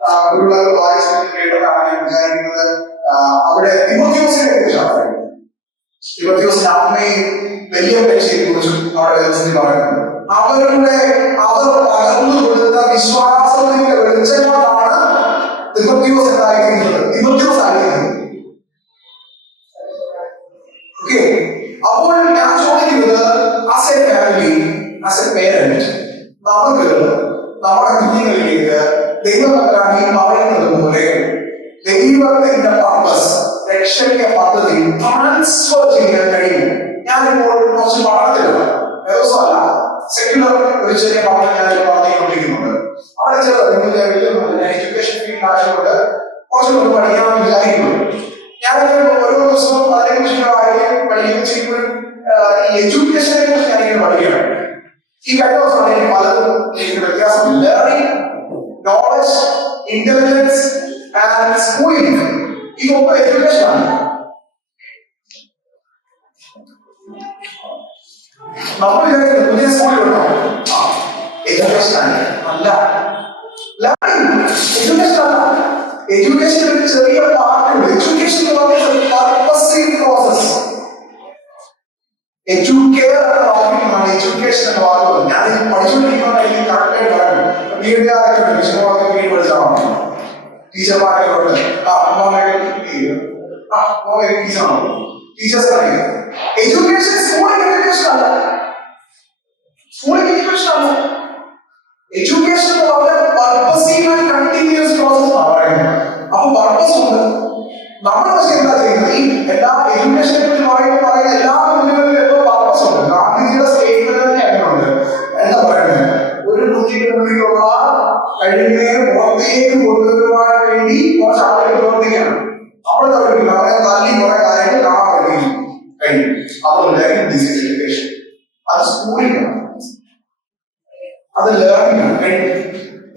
ഭാഗത്ത് വായിച്ചു കേട്ടതാണ് ഞാൻ വിചാരിക്കുന്നത്. അവിടെ തിമോഥെയോസിനെ കുറിച്ചാണ്. തിമോഥെയോസിന്റെ അമ്മയും വലിയ പേശയെ കുറിച്ചും അവിടെ പറയുന്നത്. അവർ പകർന്നു കൊടുത്ത വിശ്വാസത്തിന്റെ വെളിച്ചം കൊണ്ടാണ് തിമോഥെയോസ് എന്തായിരിക്കുന്നത്, തിമോഥെയോസ് ആയിരിക്കുന്നത്. ഓക്കെ, അപ്പോൾ ഞാൻ ചോദിക്കുന്നത്, as A family, as A parent, നമുക്ക് നമ്മുടെ കുഞ്ഞുങ്ങളിലേക്ക് ദൈവപരാണി പറയുന്നത് പോലെ ദൈവത്തിന്റെ പർപ്പസ്, രക്ഷണീയ പദ്ധതി ട്രാൻസ്ഫർ ചെയ്യാൻ കഴിയും. ഞാനിപ്പോൾ കുറച്ച് പഠനത്തിലാണ്, ദിവസമല്ല, സെക്യുലർ ഒരു ചെറിയ പഠനം ഞാൻ പറഞ്ഞുകൊണ്ടിരിക്കുന്നുണ്ട്. അവിടെ നിങ്ങൾ എഡ്യൂക്കേഷൻ ഫീൽഡ് ആയതുകൊണ്ട് കുറച്ചുകൂടി പഠിക്കാമെന്ന് വിചാരിക്കുന്നു. ഞാൻ ഓരോ ദിവസവും അതിനെക്കുറിച്ച് പഠിക്കുകയും ചെയ്യുമ്പോഴും ഈ എഡ്യൂക്കേഷനെ കുറിച്ച് ഞാനിങ്ങനെ പഠിക്കുകയാണ്. ഈ കഴിഞ്ഞ ദിവസമാണ് എനിക്ക് പലതും എനിക്ക് വ്യത്യാസം. Learning, knowledge, intelligence and schooling, ഇതൊക്കെ എഡ്യൂക്കേഷൻ ആണ്. നമ്മൾ വിചാരിക്കുന്നത് പുതിയ സ്കൂളിലുണ്ടോ, എഡ്യൂക്കേഷൻ ആണ്. അല്ല, ലേണിംഗ് എഡ്യൂക്കേഷൻ അല്ല. എഡ്യൂക്കേഷൻ ഒരു ചെറിയ പാർട്ടുണ്ട്. എഡ്യൂക്കേഷൻ എന്ന് പറയുന്നത് പർപ്പസീവ് പ്രോസസ്. എഡ്യൂക്കേർ എന്ന വാക്കിനാണ് എഡ്യൂക്കേഷൻ എന്ന വാക്കുകൾ. ഞാൻ പഠിച്ചുകൊണ്ടിരിക്കുന്ന എനിക്ക് കറക്റ്റായിട്ട് പറയുന്നു. വീട്ടുകാരൊക്കെ വിഷമമൊക്കെ വീട് പഠിച്ചാണ്, ടീച്ചർമാരൊക്കെ ഉണ്ട്. ടീച്ചറാണോ, ടീച്ചേഴ്സ് അറിയാം. എഡ്യൂക്കേഷൻ സ്കൂളിംഗ് എഡ്യൂക്കേഷൻ അല്ല, സ്കൂളിംഗ് എഡ്യൂക്കേഷൻ അല്ല. എഡ്യൂക്കേഷൻ എന്ന് പറഞ്ഞാൽ പർപ്പസീവ് ആൻഡ് കണ്ടിന്യൂസ് പ്രോസസ് ആണ് പറയുന്നത്. അപ്പൊ പർപ്പസ് ഉണ്ട്. നമ്മൾ പക്ഷെ എന്താ ചെയ്യുന്നത്, ഈ എല്ലാ എഡ്യൂക്കേഷനെ കുറിച്ച് പറയുന്ന എല്ലാ കുഞ്ഞുങ്ങളിലും എന്തോ പർപ്പസ് ഉണ്ട്. ഗാന്ധിജിയുടെ സ്റ്റേറ്റ്മെന്റ് തന്നെ അങ്ങനെയുണ്ട്. എന്താ പറയുന്നത്, ഒരു കുഞ്ഞിനുള്ള കഴിവിനെ പുറത്തേക്ക് കൊണ്ടുവരുവാൻ വേണ്ടി കുറച്ച് ആളുകൾ പ്രവർത്തിക്കണം. അവിടെ തമ്മിൽ അവരെ തല്ലി കുറെ കാര്യങ്ങൾ കാണാൻ കഴിയും. അതുകൊണ്ട് ഡിസിഷൻ എഡ്യൂക്കേഷൻ അത് സ്കൂളിലാണ്, അത് ലേണിംഗ് ആണ്.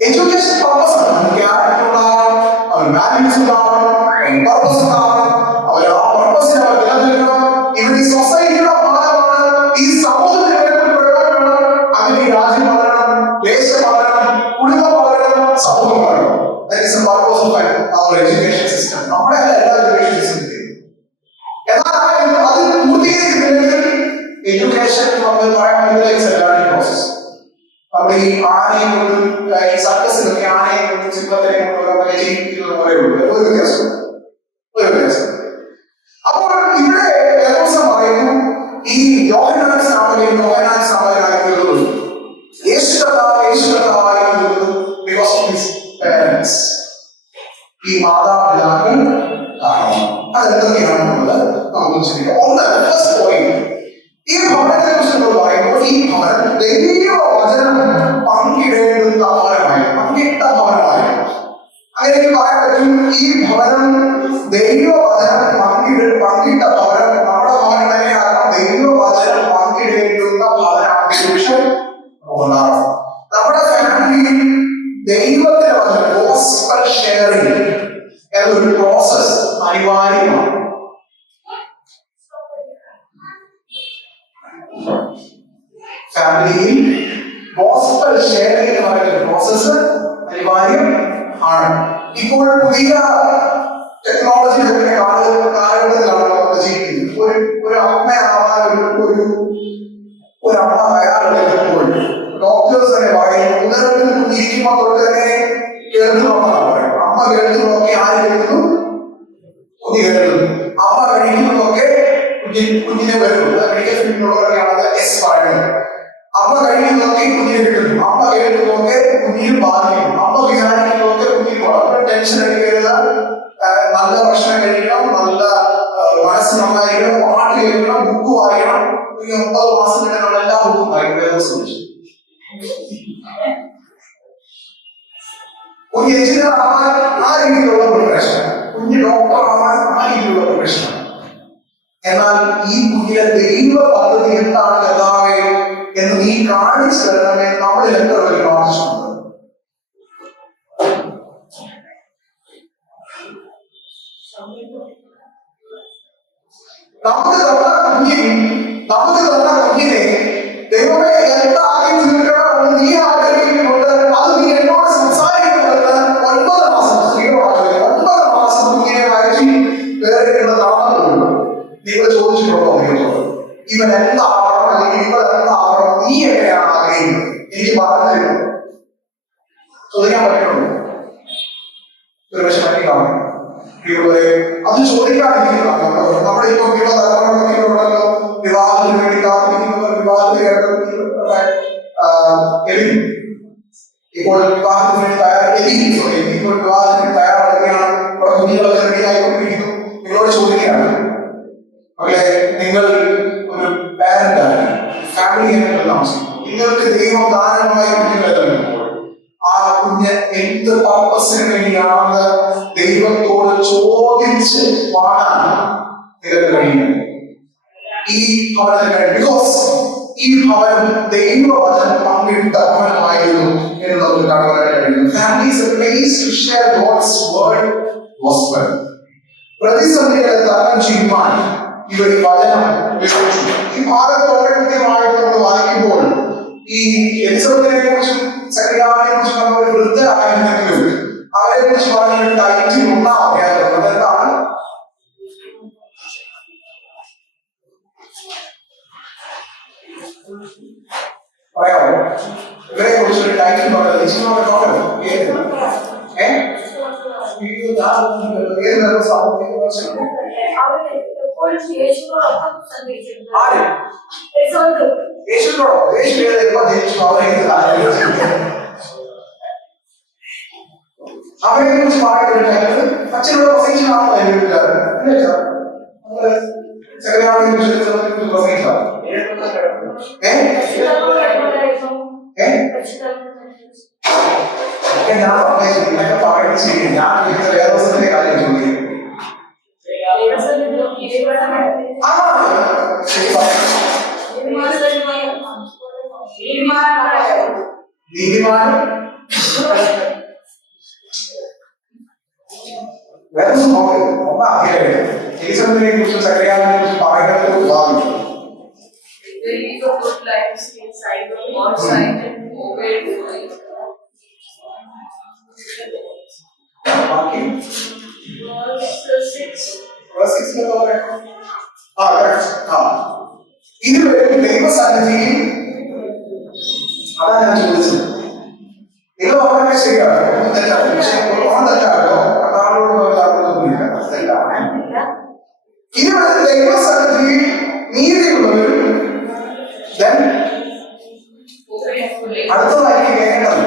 എഡ്യൂക്കേഷൻ പർപ്പസ് ആണ്. ക്യാരക്ടർ ഉണ്ടാവണം, അവർ വാല്യൂസ് ഉണ്ടാവണം, പർപ്പസ് ഉണ്ടാവണം. അവർ ആ പർപ്പസിനെ അവർ നിലനിൽക്കണം. ഇവർ ഈ സൊസൈറ്റിയുടെ ഭാഗമാണ്. ഈ സമൂഹത്തിന് പ്രയോജനം. അങ്ങനെ ഈ രാജ്യം വളരണം, ദേശം വളരണം, കുടുംബം വളരണം, സമൂഹം വളരണം. That is the purpose of our education system. നമ്മുടെ എല്ലാ എഡ്യൂക്കേഷൻ സിസ്റ്റം. എന്നാൽ അത് പൂർത്തീകരിക്കുന്നെങ്കിൽ എഡ്യൂക്കേഷൻ നമ്മൾ പറയാൻ ലേണിംഗ് പ്രോസസ്. നമ്മൾ ഈ ആനയെ കൊണ്ടും ഈ സർക്കസിലൊക്കെ ആനയെ കൊണ്ടും സിംഹത്തിനെ കൊണ്ടും ചെയ്യിപ്പിക്കുന്നത് പോലെ ഒരു വ്യത്യാസം. അപ്പോൾ ഇവിടെ ദിവസം പറയുന്നു, ഈ യോഹന്നാൻ സ്നാപകനായിരിക്കുന്നത് യേശു കർത്താവായിരിക്കുന്നത് ബിക്കോസ് ഓഫ് ഹിസ് പേരൻസ്. ഈ മാതാപിതാക്കൾ കാരണം അതെന്തൊക്കെയാണെന്നുള്ളത് നമുക്ക് ചിന്തിക്കാം. ഒന്ന്, ഫസ്റ്റ് പോയിന്റ്, ഈ ഭവനത്തെ കുറിച്ച് നമ്മൾ പറയുമ്പോൾ ഈ ഭവനം ദൈവവചനം പങ്കിടേണ്ടുന്ന ഭവനമായി, പങ്കിട്ട ഭവനമായി. അങ്ങനെ പറയാൻ പറ്റും. ഈ ഭവനം ദൈവവചനം പങ്കിട്ട ഭവനം. നമ്മുടെ ഭവനം തന്നെയാണ് ദൈവവചനം പങ്കിടേണ്ടുന്ന ഭവനാഭിഷേകം ഉണ്ടാകണം. നമ്മുടെ ഫാമിലിയിൽ ദൈവത്തിന്റെ വചനം, ഗോസ്പൽ ഷെയറിംഗ് എന്നൊരു പ്രോസസ് അനിവാര്യമാണ്. ഫാമിലിയിൽ ഗോസ്പൽ ഷെയറിംഗ് എന്ന് പറയുന്ന പ്രോസസ് അനിവാര്യം ആണ്. ഇപ്പോൾ പുതിയ ടെക്നോളജി കാലഘട്ടത്തിലാണ് നമ്മൾ ജീവിക്കുന്നത്. ഒരു അമ്മയാവാൻ ഒരു അമ്മ തയ്യാറെടുക്കുമ്പോൾ ഡോക്ടേഴ്സ് തന്നെ പറയും, ഉദരത്തിൽ കുഞ്ഞിരിക്കുമ്പോൾ തൊട്ട് തന്നെ കേൾക്കുന്നു എന്നാണ് പറയുന്നത്. അമ്മ കേൾക്കുന്നതൊക്കെ ആര് കേൾക്കുന്നു? കുഞ്ഞ് കേൾക്കുന്നു. അമ്മ കഴിക്കുന്നതൊക്കെ കുഞ്ഞിനെ വരുന്നു. മെഡിക്കൽ ഫീൽഡിലുള്ളവരൊക്കെയാണത് എസ് പറയുന്നത്. അമ്മ കഴിക്കുന്നതൊക്കെ കുഞ്ഞിനെ കിട്ടുന്നു. അമ്മ കേൾക്കുന്നതൊക്കെ കുഞ്ഞിന് ബാധിക്കുന്നു. അമ്മ വിചാരിക്കുന്നതൊക്കെ കുഞ്ഞിന് വളരെ ടെൻഷൻ അടിക്കരുത്. നല്ല ഭക്ഷണം കഴിക്കണം, നല്ല മനസ്സ് നന്നായിരിക്കണം, പാട്ട് കേൾക്കണം, ബുക്ക് വായിക്കണം. ഈ 9 മാസം കഴിഞ്ഞ നമ്മൾ എല്ലാ ബുക്കും വായിക്കും. കുഞ്ഞ് എഞ്ചിനീയർ ആവാൻ ആ രീതിയിലുള്ള പ്രിപ്പറേഷൻ, കുഞ്ഞ് ഡോക്ടർ ആവാൻ ആ രീതിയിലുള്ള പ്രിപ്പറേഷൻ. എന്നാൽ ഈ കുഞ്ഞിലെ ദൈവ പദ്ധതി എന്താണ് കർത്താവേ എന്ന് നീ കാണിച്ചു തരണമേ നമ്മളിൽ എത്ര പേര് പ്രാർത്ഥിച്ചിട്ടുണ്ട്? നമുക്ക് തന്ന കുഞ്ഞിനെ ദൈവമേ എന്താക്കി തീർക്കണമെന്ന് നീ ആഗ്രഹിക്കുന്നുണ്ട്. അത് നീ എന്നോട് സംസാരിക്കുന്നുണ്ട്. 9 മാസം സ്ത്രീകളാണ്, 9 മാസം കുഞ്ഞിനെ വയറ്റി വേറെ നടന്നുള്ളൂ. നിങ്ങൾ ചോദിച്ചിട്ടുണ്ടോ ദൈവത്തോട് ഇവൻ എന്താവണം അല്ലെങ്കിൽ ഇവൻ എന്താവണം, നീ എങ്ങനെയാണ് ആഗ്രഹിക്കുന്നത്? എനിക്ക് പറഞ്ഞു തരുമോ? ചോദിക്കാൻ പറ്റുള്ളൂ. ഒരു പക്ഷെ പറ്റിക്കാണ് അത് ചോദിക്കാതിരിക്കുന്നതാണ്. നമ്മളിപ്പോ യുവതലമുറയിലുണ്ടല്ലോ വിവാഹത്തിന് വേണ്ടി കാത്തിരിക്കുന്നവർ, വിവാഹത്തിന് ഇപ്പോൾ വിവാഹത്തിന് വേണ്ടി ഇപ്പോൾ വിവാഹത്തിന് തയ്യാറെടുക്കുകയാണ്. കുഞ്ഞുങ്ങളൊക്കെ റെഡിയായിക്കൊണ്ടിരിക്കുന്നു. നിങ്ങളോട് ചോദിക്കുകയാണ്, മകളെ നിങ്ങൾ ഒരു പാരന്റാണ്, ഫാമിലി ആയിട്ട് താമസിക്കുന്നു, നിങ്ങൾക്ക് ദൈവം ദാനമായി കുഞ്ഞുങ്ങളെ തരുമ്പോൾ ആ കുഞ്ഞ് എന്ത് പർപ്പസിന് വേണ്ടിയാണെന്ന് ദൈവത്തോട് ചോദിച്ച് വാങ്ങാൻ നിങ്ങൾക്ക് കഴിയുന്നത് ഈ ഭവനത്തിന് കഴിയും. ബിക്കോസ് ഈ ഭവനം ദൈവവചനം പങ്കിട്ട ഭവനമായിരുന്നു എന്ന് നമുക്ക് കാണുവാനായിട്ട് കഴിയുന്നു. Family is a place to share God's word gospel. പ്രതിസന്ധികളെ തരണം ചെയ്യുവാൻ ഇവർ ഈ വചനം ഉപയോഗിച്ചു. ഈ ഭാഗത്ത് വളരെ കൃത്യമായിട്ട് നമ്മൾ വായിക്കുമ്പോൾ ഈ എലിസബത്തിനെ കുറിച്ചും സക്കറിയാവിനെ കുറിച്ചും നമ്മൾ ഒരു വൃദ്ധരായിരുന്നെങ്കിലും അവരെ കുറിച്ച് പറഞ്ഞൊരു ടൈറ്റിൽ ഉണ്ടാവുകയായിരുന്നു. അതെന്താണ്? പറയാമോ? ഇവരെ കുറിച്ചൊരു ടൈറ്റിൽ പറയുന്നത് അവരെ കുറിച്ച് പറയുന്നത് അച്ഛനോട് പ്രസംഗിച്ചാണോ എഴുതിയിട്ടുള്ളത്? സെക്രട്ടറിയെ കുറിച്ച് പ്രസംഗിച്ചാണ്. ഞാൻ പറയുന്നത് ശരി. ഞാൻ വേദവസത്തിന്റെ കാര്യം ചോദിക്കും. നീതിമാൻ വേറെ ഒന്നാക്കിയതിനെ കുറിച്ചും സക്രിയാവിനെ കുറിച്ചും പറയുന്നത് ഭാവിക്കും. ഇതുവരെ ദൈവസന്നിധിയിൽ അതാണ് ഞാൻ ചോദിച്ചത്. നിങ്ങൾ വളരെ ശരിയാണ്, തെറ്റാണ്. പക്ഷെ തെറ്റാണല്ലോ, കർത്താവിനോട് തെറ്റാണ്. ഇതുവരെ ദൈവസന്നിധിയിൽ നീതിയുള്ളവരും അടുത്തതായി കേൾക്കേണ്ടത്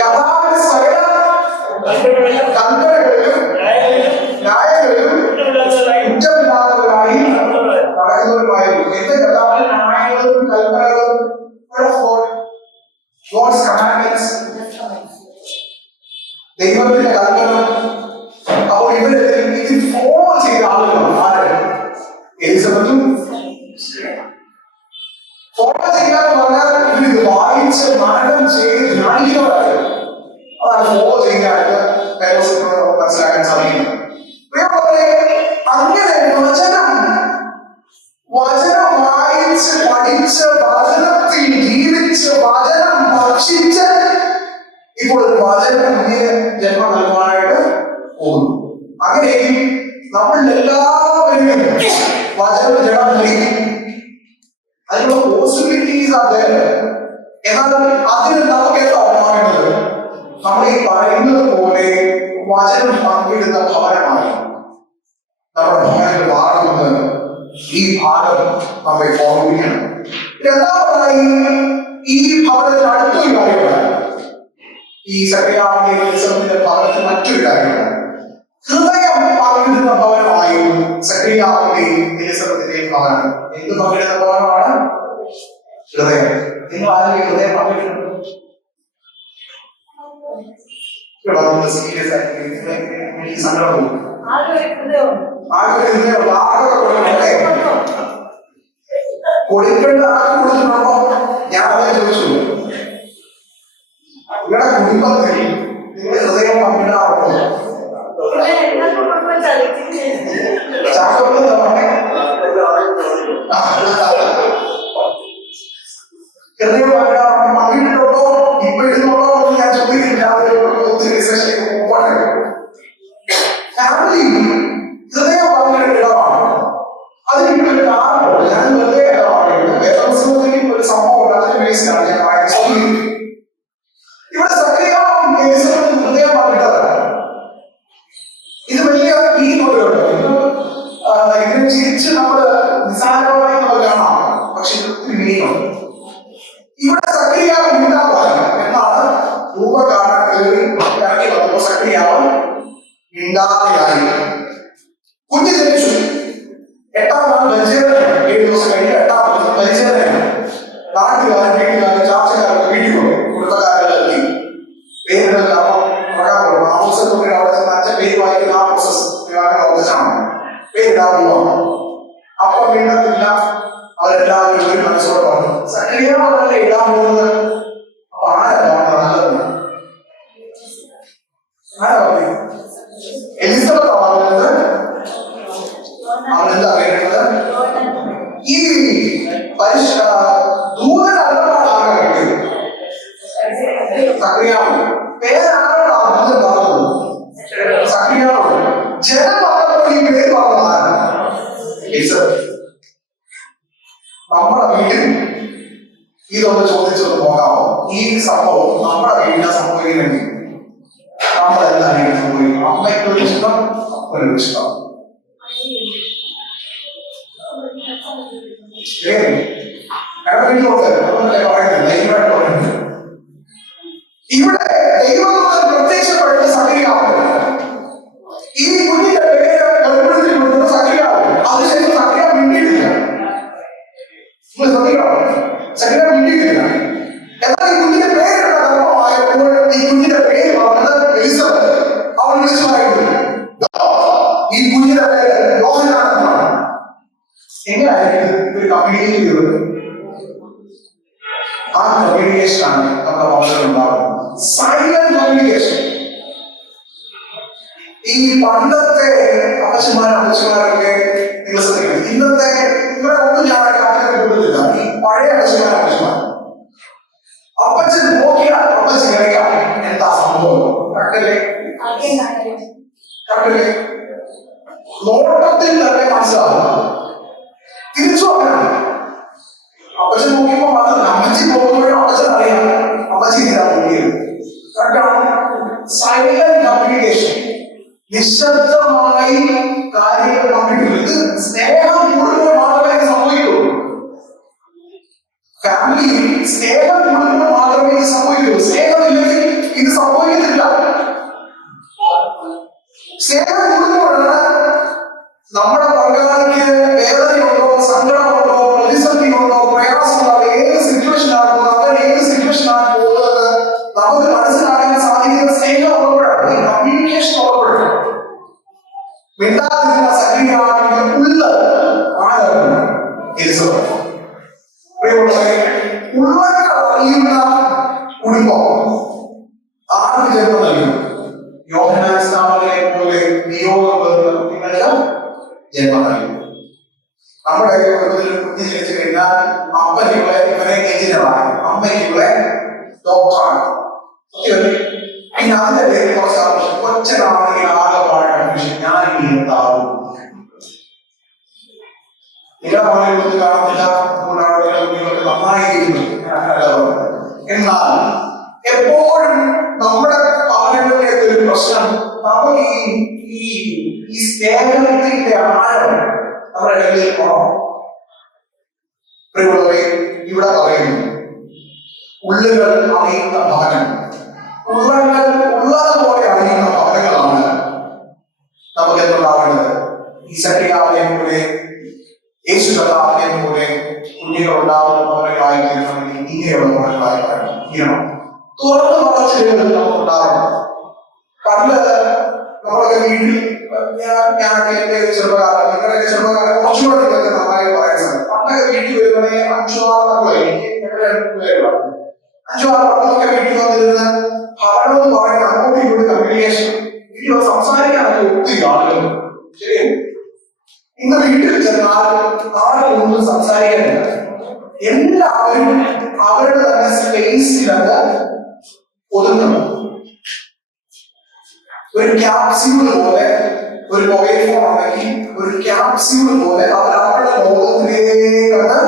കർത്താവിന്റെ സകല കൽപ്പനകളിലും ന്യായങ്ങളിലും കുറ്റമില്ലാത്തവരായി നടക്കുന്നവരുമായിരുന്നു. എന്ത് കർത്താവിന്റെ ന്യായങ്ങളും കൽപ്പനകളും God's commandments, ദൈവത്തിന്റെ കൽപ്പന. അപ്പോൾ ഇവര് ഇത് ഫോളോ ചെയ്ത ആളുകളാണ്. ആര്? എലിസബത്തും ഫോളോ ചെയ്യാന്ന് പറഞ്ഞാൽ ഇവരിത് വായിച്ച് മനനം ചെയ്ത് ധ്യാനിക്കുന്നവരാണ്. അതാണ് ഫോളോ ചെയ്യാനായിട്ട് മനസ്സിലാക്കാൻ സാധിക്കുന്നത്. അങ്ങനെ വചനം വായിച്ച് പഠിച്ച് വചനത്തിൽ ജീവിച്ച് വചനം ഭക്ഷിച്ച് ഇപ്പോൾ ഒരു വചനം കുഞ്ഞിന് ജന്മം നൽകുവാനായിട്ട് പോകുന്നു. അങ്ങനെയെങ്കിൽ നമ്മൾ എല്ലാവരും വചനം ജന്മം നൽകി അതിനുള്ള പോസിബിലിറ്റീസ് ആണ്. എന്നാൽ അതിന് നമുക്ക് എന്താ ഉണ്ടാകേണ്ടത്? നമ്മൾ ഈ പറയുന്നത് പോലെ വചനം പങ്കിടുന്ന ഭവനമായി നമ്മുടെ ഭവനങ്ങൾ മാറുന്നത് ഈ ഭാഗം നമ്മെ ഓർമ്മിക്കണം. രണ്ടാമതായി ഈ ഭവനത്തിന് അടുത്തൊരു കാര്യമാണ്, ഈ സക്രിയാവിന്റെ എലിസബത്തിന്റെ ഭവനത്തിന് മറ്റൊരു കാര്യമാണ്. ഹൃദയം പങ്കിടുന്ന ഭവനമായിരുന്നു സക്രിയാവിന്റെയും എലിസബത്തിന്റെയും ഭവനം. എന്ത് പങ്കിടുന്ന ഭവനമാണ്? ഹൃദയം. നിങ്ങൾ ആരെങ്കിലും ഹൃദയം പങ്കിടുന്നു? സീരിയസ് ആയിട്ട് എനിക്ക് സങ്കടം തോന്നും. ആകെ ഒരു ഹൃദയം. കൊടുക്കേണ്ട ആൾക്ക് കൊടുത്തിട്ടുണ്ടോ? ഞാൻ അതേ ചോദിച്ചു. നിങ്ങളുടെ കുടുംബത്തിൽ നിങ്ങളുടെ ഹൃദയം പങ്കിടാറുണ്ടോ? ഹൃദയം പങ്കിടാറുണ്ടോ? ഇപ്പൊ ഇരുന്നുണ്ടോ എന്ന് ഞാൻ ചോദിക്കില്ല. ഒത്തിരി റിസർച്ചിലേക്ക് പോകട്ടെ. ഫാമിലി ഹൃദയം പങ്കിടേണ്ട ഇടമാണ്. അതിനൊരു കാരണമുണ്ട്. ഞാൻ വെറുതെ വേദപുസ്തകത്തിൽ ഒരു സംഭവം ഉണ്ട്. അതിന്റെ ബേസിലാണ് ഞാൻ വായിച്ചത്. ഇവിടെ സക്രിയാവും എലിസബത്തും ഹൃദയം പങ്കിട്ടതാണ്. ഇത് വലിയ ഈ കൊണ്ടുണ്ട്. ഇതിനെ ചിരിച്ച് നമ്മള് നിസ്സാരമായി നമ്മൾ കാണാം. പക്ഷെ ഇത് ഒത്തിരി മീനുണ്ട്. ഇവിടെ സക്രിയാവ് മിണ്ടാവാൻ എന്നാണ് രൂപകാരണം കയറി ഇറങ്ങി വന്നപ്പോൾ സക്രിയാവ് മിണ്ടാതെയായി. കുഞ്ഞ് ജനിച്ചു. 8-ാം നാൾ പരിചേതനയാണ്. 7 ദിവസം കഴിഞ്ഞ് 8-ാം ദിവസം പരിചേതനയാണ്. നാട്ടുകാരും വീട്ടുകാരും ചാർച്ചക്കാരൊക്കെ വീട്ടിൽ പോയി. കുടുംബക്കാരെല്ലാം എത്തി. പേരിടൽ അപ്പം തുടങ്ങാൻ പോകും. ആ പുസ്തകത്തിൽ അവിടെ ചെന്ന് അച്ഛൻ പേര് വായിക്കുന്ന ആ പ്രോസസ് ഉദ്ദേശമാണ്. പേരിടാൻ പോവാണ്. അപ്പം വീണ്ടത്തില്ല. അവരെല്ലാവരും ഒരു മനസ്സോടെ പറഞ്ഞു. സക്രിയാവല്ലേ ഇടാൻ പോകുന്നത്? അപ്പൊ ആരാ നല്ലത്? ആരാ പറഞ്ഞു? എലിസബത്ത് പറഞ്ഞത്. അവനെന്താ പറയുന്നത്? ഈ ദൂതനല്ലമാണ് ആകെ കിട്ടിയത്. സക്രിയാവ് പേരാണോ ദൂതൻ പറഞ്ഞത്? സക്രിയാവ്. ജനം പറഞ്ഞപ്പോൾ ഈ പേര് പറഞ്ഞത് ആരാണ്? എലിസബത്ത്. നമ്മുടെ വീട്ടിൽ ഇതൊന്ന് ചോദിച്ചൊന്ന് പോകാമോ? ഈ സംഭവം നമ്മുടെ വീട്ടിലെ സംഭവിക്കുന്നെങ്കിൽ നമ്മളെന്താണ് സംഭവിക്കും? അമ്മയ്ക്കൊരു ഇഷ്ടം, അപ്പനൊരു ഇഷ്ടം. ഇവിടെ ദൈവദൂതൻ പ്രത്യക്ഷപ്പെട്ട് സക്രിയാവ്. ഈ കുഞ്ഞിന്റെ പേര് വെളിപ്പെടുത്തി കൊടുത്തത് സക്രിയാവ്. അതിനുശേഷം സക്രിയാവ് മിണ്ടിയിട്ടില്ല. സക്രിയാവ് മിണ്ടിയിട്ടില്ല. എന്നാൽ ഈ കുഞ്ഞിന്റെ പേരിട്ട കർമ്മമായപ്പോൾ ഈ കുഞ്ഞിന്റെ പേര് പറഞ്ഞത് എലിസബത്ത്. അവൾ വിളിച്ചു പറയുന്നു, ഈ കുഞ്ഞിന്റെ പേര് യോഹന്നാനെന്നാണ്. എങ്ങനെയായിരിക്കും ഇവർ കമ്മ്യൂണിക്കേറ്റ് ചെയ്തത്? ആ കമ്മ്യൂണിക്കേഷൻ ആണ് നമ്മുടെ വളരെ ഉണ്ടാകുന്നത്. Silent communication. ഈ പണ്ടത്തെ അമ്മച്ചിമാരൊക്കെ നിങ്ങൾ ശ്രദ്ധിക്കണം. ഇന്നത്തെ നിങ്ങളെ ഒന്നും ഞാൻ കാര്യം കൊടുത്തില്ല. ഈ പഴയ അമ്മച്ചിമാർ അപ്പച്ചൻ നോക്കിയാൽ അപ്പച്ചൻ കഴിക്കാം എന്താ സംഭവം. കറക്റ്റല്ലേ? കറക്റ്റല്ലേ? നോട്ടത്തിൽ തന്നെ മനസ്സിലാവും. തിരിച്ചു അങ്ങനെ അപ്പച്ചൻ നോക്കിയപ്പോ മാത്രം അമ്മച്ചി പോകുമ്പോഴും അപ്പച്ചൻ അറിയാം അമ്മച്ചി ഇതാ നോക്കിയത്. Silent communication. നിശബ്ദമായി കാര്യങ്ങൾ കമ്മ്യൂണിക്കേറ്റ്. ഇത് സ്നേഹം കൂടുമ്പോൾ മാത്രമേ ഇത് സംഭവിക്കുള്ളൂ. ഫാമിലിയിൽ സ്നേഹം കൂടുമ്പോൾ മാത്രമേ ഇത് സംഭവിക്കുള്ളൂ. സ്നേഹമില്ലെങ്കിൽ ഇത് സംഭവിക്കത്തില്ല. സ്നേഹം കൂടുമ്പോഴാണ് നമ്മുടെ പങ്കാളിക്ക് വേദനയുണ്ടോ, സങ്കടമുണ്ടോ, പ്രതിസന്ധിയുണ്ടോ, പ്രയാസമുണ്ടോ, ഏത് സിറ്റുവേഷനാണ് അവൻ ഏത് സിറ്റുവേഷനാണ് പോകുന്നത് നമുക്ക് മനസ്സിലാക്കാൻ സാധിക്കുന്ന സ്നേഹം ഉള്ളപ്പോഴാണ്. ഈ കമ്മ്യൂണിക്കേഷൻ ഉള്ളപ്പോഴാണ്. മിണ്ടാതിരുന്ന സക്രിയാവിന്റെ ഉള്ള ആരാണ്? എലിസബത്ത്. ഉള്ളങ്ങൾ അറിയുന്ന കുടുംബം ആർക്ക് ജന്മം നൽകും? യോഹന്നാൻ സ്നാപകനെ പോലെ നിയോഗം വരുന്ന കുട്ടികൾക്ക് ജന്മം നൽകും. നമ്മുടെ കുടുംബത്തിൽ കുഞ്ഞ് ജനിച്ചു കഴിഞ്ഞാൽ അപ്പനിവിടെ ഇവരെ എഞ്ചിനീയറാണ്, അമ്മയ്ക്കിവിടെ ഡോക്ടറാണ്. പിന്നെ അതിന്റെ പേര് കുറച്ച് ആവശ്യം. കൊച്ചനാണെങ്കിൽ ആകെപ്പാട് കൺഫ്യൂഷൻ. ഞാൻ ഇനി എന്താവും? നിങ്ങളുടെ മകളെ ഒന്നും കാണത്തില്ല. അതുകൊണ്ടാണ് കുഞ്ഞുങ്ങൾക്ക് നന്നായിരിക്കുന്നത്. എന്നാൽ എപ്പോഴും നമ്മുടെ പാലങ്ങളിലെ ഒരു പ്രശ്നം നമ്മൾ ഈ സ്നേഹത്തിന്റെ ആഴം നമ്മുടെ ഇടയിൽ കുറവാണ്. ഇവിടെ പറയുന്നു ഉള്ളുകൾ അറിയുന്ന ഭവനം. ഉള്ളങ്ങൾ ഉള്ളതുപോലെ അറിയുന്ന ഭവനങ്ങളാണ് നമുക്ക് എന്തുണ്ടാവേണ്ടത്. ഈ സക്രിയാവിനെ പോലെ യേശു കർത്താവിനെ പോലെ കുഞ്ഞുങ്ങൾ ഉണ്ടാവുന്ന ഭവനങ്ങളായി തീരണമെങ്കിൽ ഇങ്ങനെയുള്ള ഭവനങ്ങളായി തീരണം. തുറന്നു വളർച്ചകൾ നമുക്ക് ഉണ്ടാവണം. വീട്ടിൽ ഞാനൊക്കെ എന്റെ ചെറുപ്പകാലം നിങ്ങളുടെ ചെറുപ്പകാലം കുറച്ചുകൂടെ നിങ്ങൾക്ക് നന്നായി പറയുന്നത് പണ്ടൊക്കെ വീട്ടിൽ വരുന്നേ 5-6 മക്കളെ ഞങ്ങളുടെ 2 പേരുമാണ് 5-6 മക്കളൊക്കെ വീട്ടിൽ വന്നിരുന്ന് ഭവനമെന്ന് പറയുന്ന അങ്ങോട്ടും ഇങ്ങോട്ടും കമ്മ്യൂണിക്കേഷൻ വീട്ടിൽ സംസാരിക്കാനൊക്കെ ഒത്തിരി ആളുകളുണ്ട്. ശരിയോ? ഇന്ന് വീട്ടിൽ ചെന്നാൽ ആളുകളൊന്നും സംസാരിക്കാനില്ല. എല്ലാവരും അവരുടെ തന്നെ സ്പേസിലത് ഒതുങ്ങുന്നു. ഒരു ക്യാപ്സ്യൂൾ പോലെ ഒരു മൊബൈൽ ഫോൺ ഉണ്ടെങ്കിൽ ഒരു ക്യാപ്സ്യൂൾ പോലെ അവർ അവരുടെ ലോകത്തിലേക്കാണ്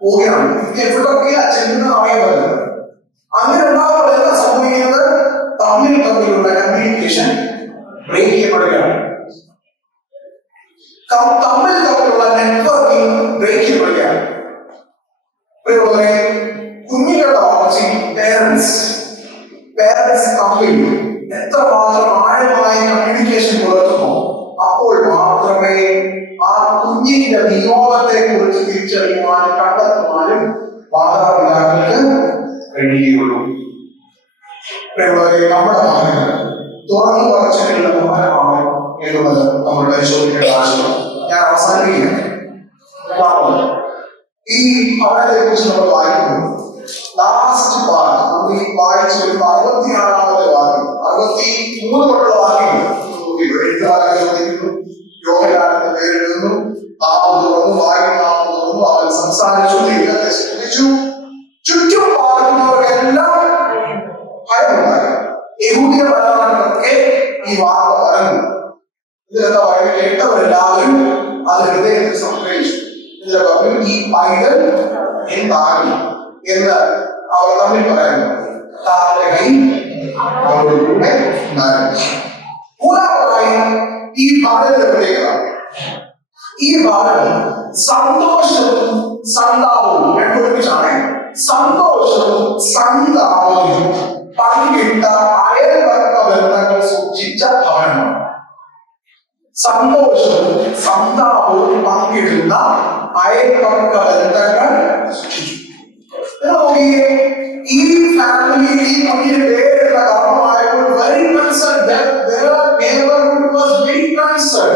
പോവുകയാണ്. എവിടൊക്കെയാ ചെല്ലുന്ന അറിയാൻ പറ്റുന്നത്. അങ്ങനെ ഉണ്ടാകുമ്പോൾ എന്താ സംഭവിക്കുന്നത്? തമ്മിലുള്ള കമ്മ്യൂണിക്കേഷൻ ബ്രേക്ക് ചെയ്യപ്പെടുകയാണ്. തമ്മിലുള്ള നെറ്റ്വർക്കിംഗ് ബ്രേക്ക് ചെയ്യപ്പെടുകയാണ്. അതുപോലെ കുഞ്ഞുങ്ങളുടെ വളർച്ചയിൽ പേരൻസ് തമ്മിൽ എത്രമാത്രം ആഴമായ കമ്മ്യൂണിക്കേഷൻ പുലർത്തുന്നു അപ്പോൾ മാത്രമേ ആ കുഞ്ഞിന്റെ നിയോഗത്തെ കുറിച്ച് തിരിച്ചറിയുവാനും കണ്ടെത്തുവാനും മാതാപിതാക്കൾക്ക് കഴിയുകയുള്ളൂ. നമ്മുടെ ഭാഗങ്ങൾ തുറന്നു പറച്ചിലുള്ള ഭവനമാണ് എന്നുള്ളത് നമ്മൾ പരിശോധിക്കേണ്ട ആവശ്യം. ഞാൻ അവസാനിപ്പിക്കുകയാണ്. ഈ ഭവനത്തെ കുറിച്ച് നമ്മൾ വായിക്കുന്നു. ലാസ്റ്റ് പാർട്ട് നമ്മൾ ഈ വായിച്ച ഒരു 66-ാമത്തെ വാക്യം 63 തൊട്ടുള്ള വാക്യങ്ങൾ എഴുത്തുകാരൻ ചോദിക്കുന്നു. യോഹന്നാന്റെ പേരെഴുതുന്നു. നാമം തുറന്നു വായു നാമം തുറന്നു അവൻ സംസാരിച്ചു ദൈവത്തെ സ്തുതിച്ചു. ചുറ്റും പാർക്കുന്നവർക്കെല്ലാം ഭയമുണ്ടായി. യഹൂദന്മാരൊക്കെ ഈ വാർത്ത പറഞ്ഞു. ഇതിലെന്താ പറയുന്നത്? കേട്ടവരെല്ലാവരും അത് ഹൃദയത്തിൽ സംഗ്രഹിച്ചു. ഇതിലെ പറഞ്ഞു ഈ പൈതൽ എന്താണ് എന്ന് അവർ തമ്മിൽ പറയുന്നു. അവരുടെ മൂന്നാമതായി ഈ ഭവനത്തിന്റെ പ്രത്യേകത, ഈ ഭവനം സന്തോഷവും സന്താപവും രണ്ടൊരുമിച്ചാണ്. സന്തോഷവും സന്താപവും പങ്കിട്ട അയൽവർഗ ബന്ധങ്ങൾ സൂക്ഷിച്ച ഭവനമാണ്. സന്തോഷവും സന്താപവും പങ്കിടുന്ന അയൽവർഗ ബന്ധങ്ങൾ സൂക്ഷിച്ചു. ഈ ഫാമിലിയിൽ ഈ കുഞ്ഞിന്റെ പേരുള്ള കാരണമായപ്പോൾ വെരി കൺസേൺ.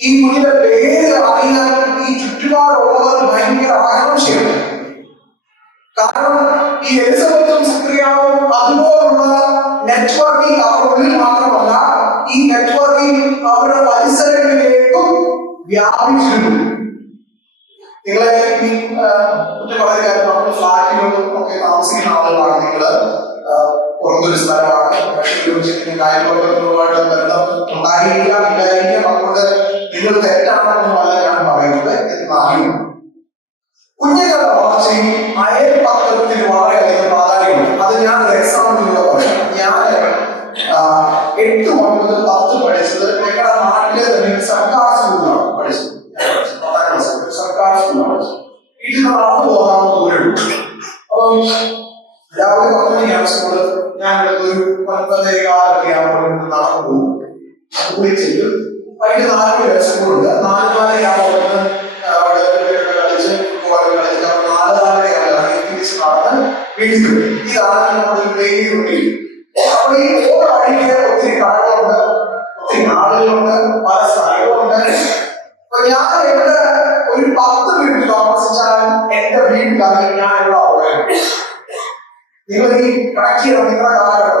ഈ കുഞ്ഞിന്റെ പേര് അറിയാൻ ഈ ചുറ്റുപാടുള്ളവർ ഭയങ്കര ആകാംക്ഷയാണ്. കാരണം ഈ എലിസബത്തും സക്രിയാവും അതുപോലുള്ള നെറ്റ്വർക്കിംഗ് അവരുടെ ഉള്ളിൽ മാത്രമല്ല, ഈ നെറ്റ്വർക്കിംഗ് അവരുടെ പരിസരങ്ങളിലേക്കും വ്യാപിച്ചിരുന്നു. നിങ്ങളെ ഈ വളരെ കാര്യം നമ്മൾ ഫ്ലാറ്റുകളും ഒക്കെ താമസിക്കുന്ന ആളുകളാണ്. നിങ്ങള് പുറത്തൊരു സ്ഥലമാണ്, കാര്യങ്ങളുമായിട്ട് ബന്ധം ഉണ്ടായിരിക്കാം ഇല്ലായിരിക്കാം. അതുകൊണ്ട് നിങ്ങൾ തെറ്റാണെന്നല്ല ഞാൻ പറയുന്നത് എന്ന് അറിയുന്നു. കുഞ്ഞുങ്ങളുടെ വളർച്ചയിൽ അയൽപക്കത്തിൽ വളരെയധികം പ്രാധാന്യമുണ്ട്. അത് ഞാനൊരു എക്സാമ്പിളിലൂടെ പറയാം. ഞാൻ 8, 9, 10 പഠിച്ചത് ഞങ്ങളുടെ നാട്ടിലെ തന്നെ സർക്കാർ സ്കൂളിലാണ് പഠിച്ചത്. സർക്കാർ സ്കൂളാണ്. വീട്ടിൽ നടന്നു പോകാൻ ദൂരമുണ്ട്. അപ്പം രാവിലെ 10 മണിക്കാണ് സ്കൂള്. ഞാൻ ഒരു 9:15 ആകുമ്പോൾ നടന്നു പോകും. സ്കൂളിൽ ചെല്ലും. വൈകിട്ട് 4 മണി വരെ സ്കൂളുണ്ട്. 4:30 ആകുമ്പോൾ അവിടെ കളിച്ച് ഫുട്ബോൾ കളിച്ച് 4:30 തിരിച്ച് നടന്ന് വീട്ടിൽ വരും. ഇതാണ് നമ്മുടെ ഡെയിലി റൂട്ടീൻ. അപ്പൊ ഈ ഓരോ വഴിക്ക് ഒത്തിരി കടകളുണ്ട്, ഒത്തിരി ആളുകളുണ്ട്, പല സ്ഥലങ്ങളുണ്ട്. അപ്പൊ ഞാൻ ഇവിടെ ഒരു 10 മിനിറ്റ് താമസിച്ചാൽ എന്റെ വീട്ടിലാണ് ഞാൻ ഇവിടെ പോയത്. നിങ്ങൾ ഈ കണക്ട് ചെയ്യണം. നിങ്ങളുടെ കാലഘട്ടം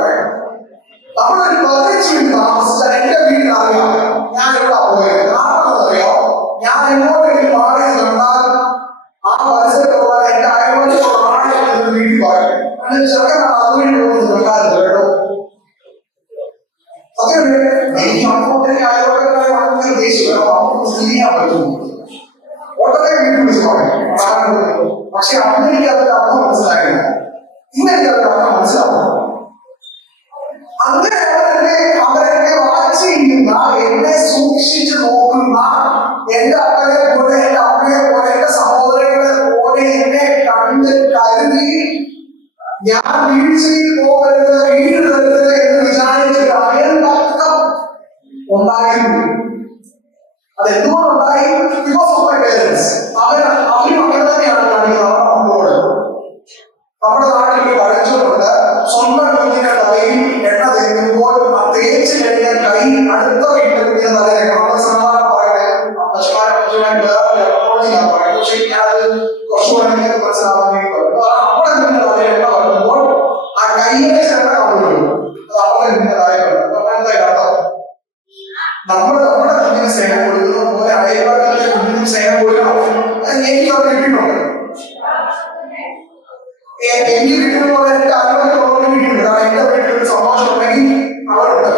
നമ്മളൊരു 15 മിനിറ്റ് താമസിച്ചാൽ എന്റെ വീട്ടിൽ അറിയാം ഞാൻ ഇവിടെ പോയത്. കാരണം അറിയോ, ഞാൻ എങ്ങോട്ടെങ്കിലും മാറി കണ്ടാൽ ആ പരിസരത്തുള്ള എന്റെ അയൽവാസികളുള്ള ആളുകൾ വീട്ടിൽ പറയും ചെറുക്കനാണ് അതുവഴി പോകുന്നത് കണ്ടാലും കേട്ടോ. സത്യമല്ലേ? എനിക്ക് അങ്ങോട്ടേക്ക് അയൽവക്കക്കാരെ ഭയങ്കര ദേഷ്യം ചെയ്യാൻ പറ്റും. ഓട്ടത്തെ വീട്ടിൽ വിളിച്ച് പറയും. പക്ഷെ അന്ന് എനിക്ക് അതിന്റെ അർത്ഥം മനസ്സിലായില്ല. ഇന്ന് എനിക്ക് അതിന്റെ അർത്ഥം മനസ്സിലാവും. അങ്ങനെ അവരെന്നെ വാച്ച് ചെയ്യുന്ന, എന്നെ സൂക്ഷിച്ചു നോക്കുന്ന, എന്റെ അപ്പനെ പോലെ, എന്റെ അമ്മയെ പോലെ, എന്റെ സഹോദരങ്ങളെ പോലെ എന്നെ കണ്ട് കരുതി ഞാൻ വീഴ്ചയിൽ പോകരുത്, വീഴരുത് എന്ന് വിചാരിച്ചിട്ട് അയൽപക്കം ഉണ്ടായിരുന്നു. അതെന്തുകൊണ്ടുണ്ടായി? Because of my parents. അവരും അങ്ങനെ തന്നെയാണ് കാണിക്കുന്നത് നമ്മളോട്. നമ്മുടെ നാട്ടിൽ പഠിച്ചുകൊണ്ട് സ്വന്തം കുഞ്ഞിന്റെ തലയിൽ എണ്ണ തേക്കുമ്പോൾ ആ തേച്ച് കഴിഞ്ഞ കൈ നമ്മുടെ കുഞ്ഞിന് സ്നേഹം കൊടുക്കുന്നത് പോലെ അയൽവാസികളുടെ കുഞ്ഞിനും സ്നേഹം കൊടുക്കണം. എനിക്ക് അത് കിട്ടിയിട്ടുണ്ട്. എനിക്ക് കിട്ടുന്ന പോലെ എന്റെ അയൽവാസികളോട് കിട്ടിയിട്ടുണ്ട്. കാരണം എന്റെ വീട്ടിലൊരു സന്തോഷം ഉണ്ടെങ്കിൽ അവരുണ്ട്,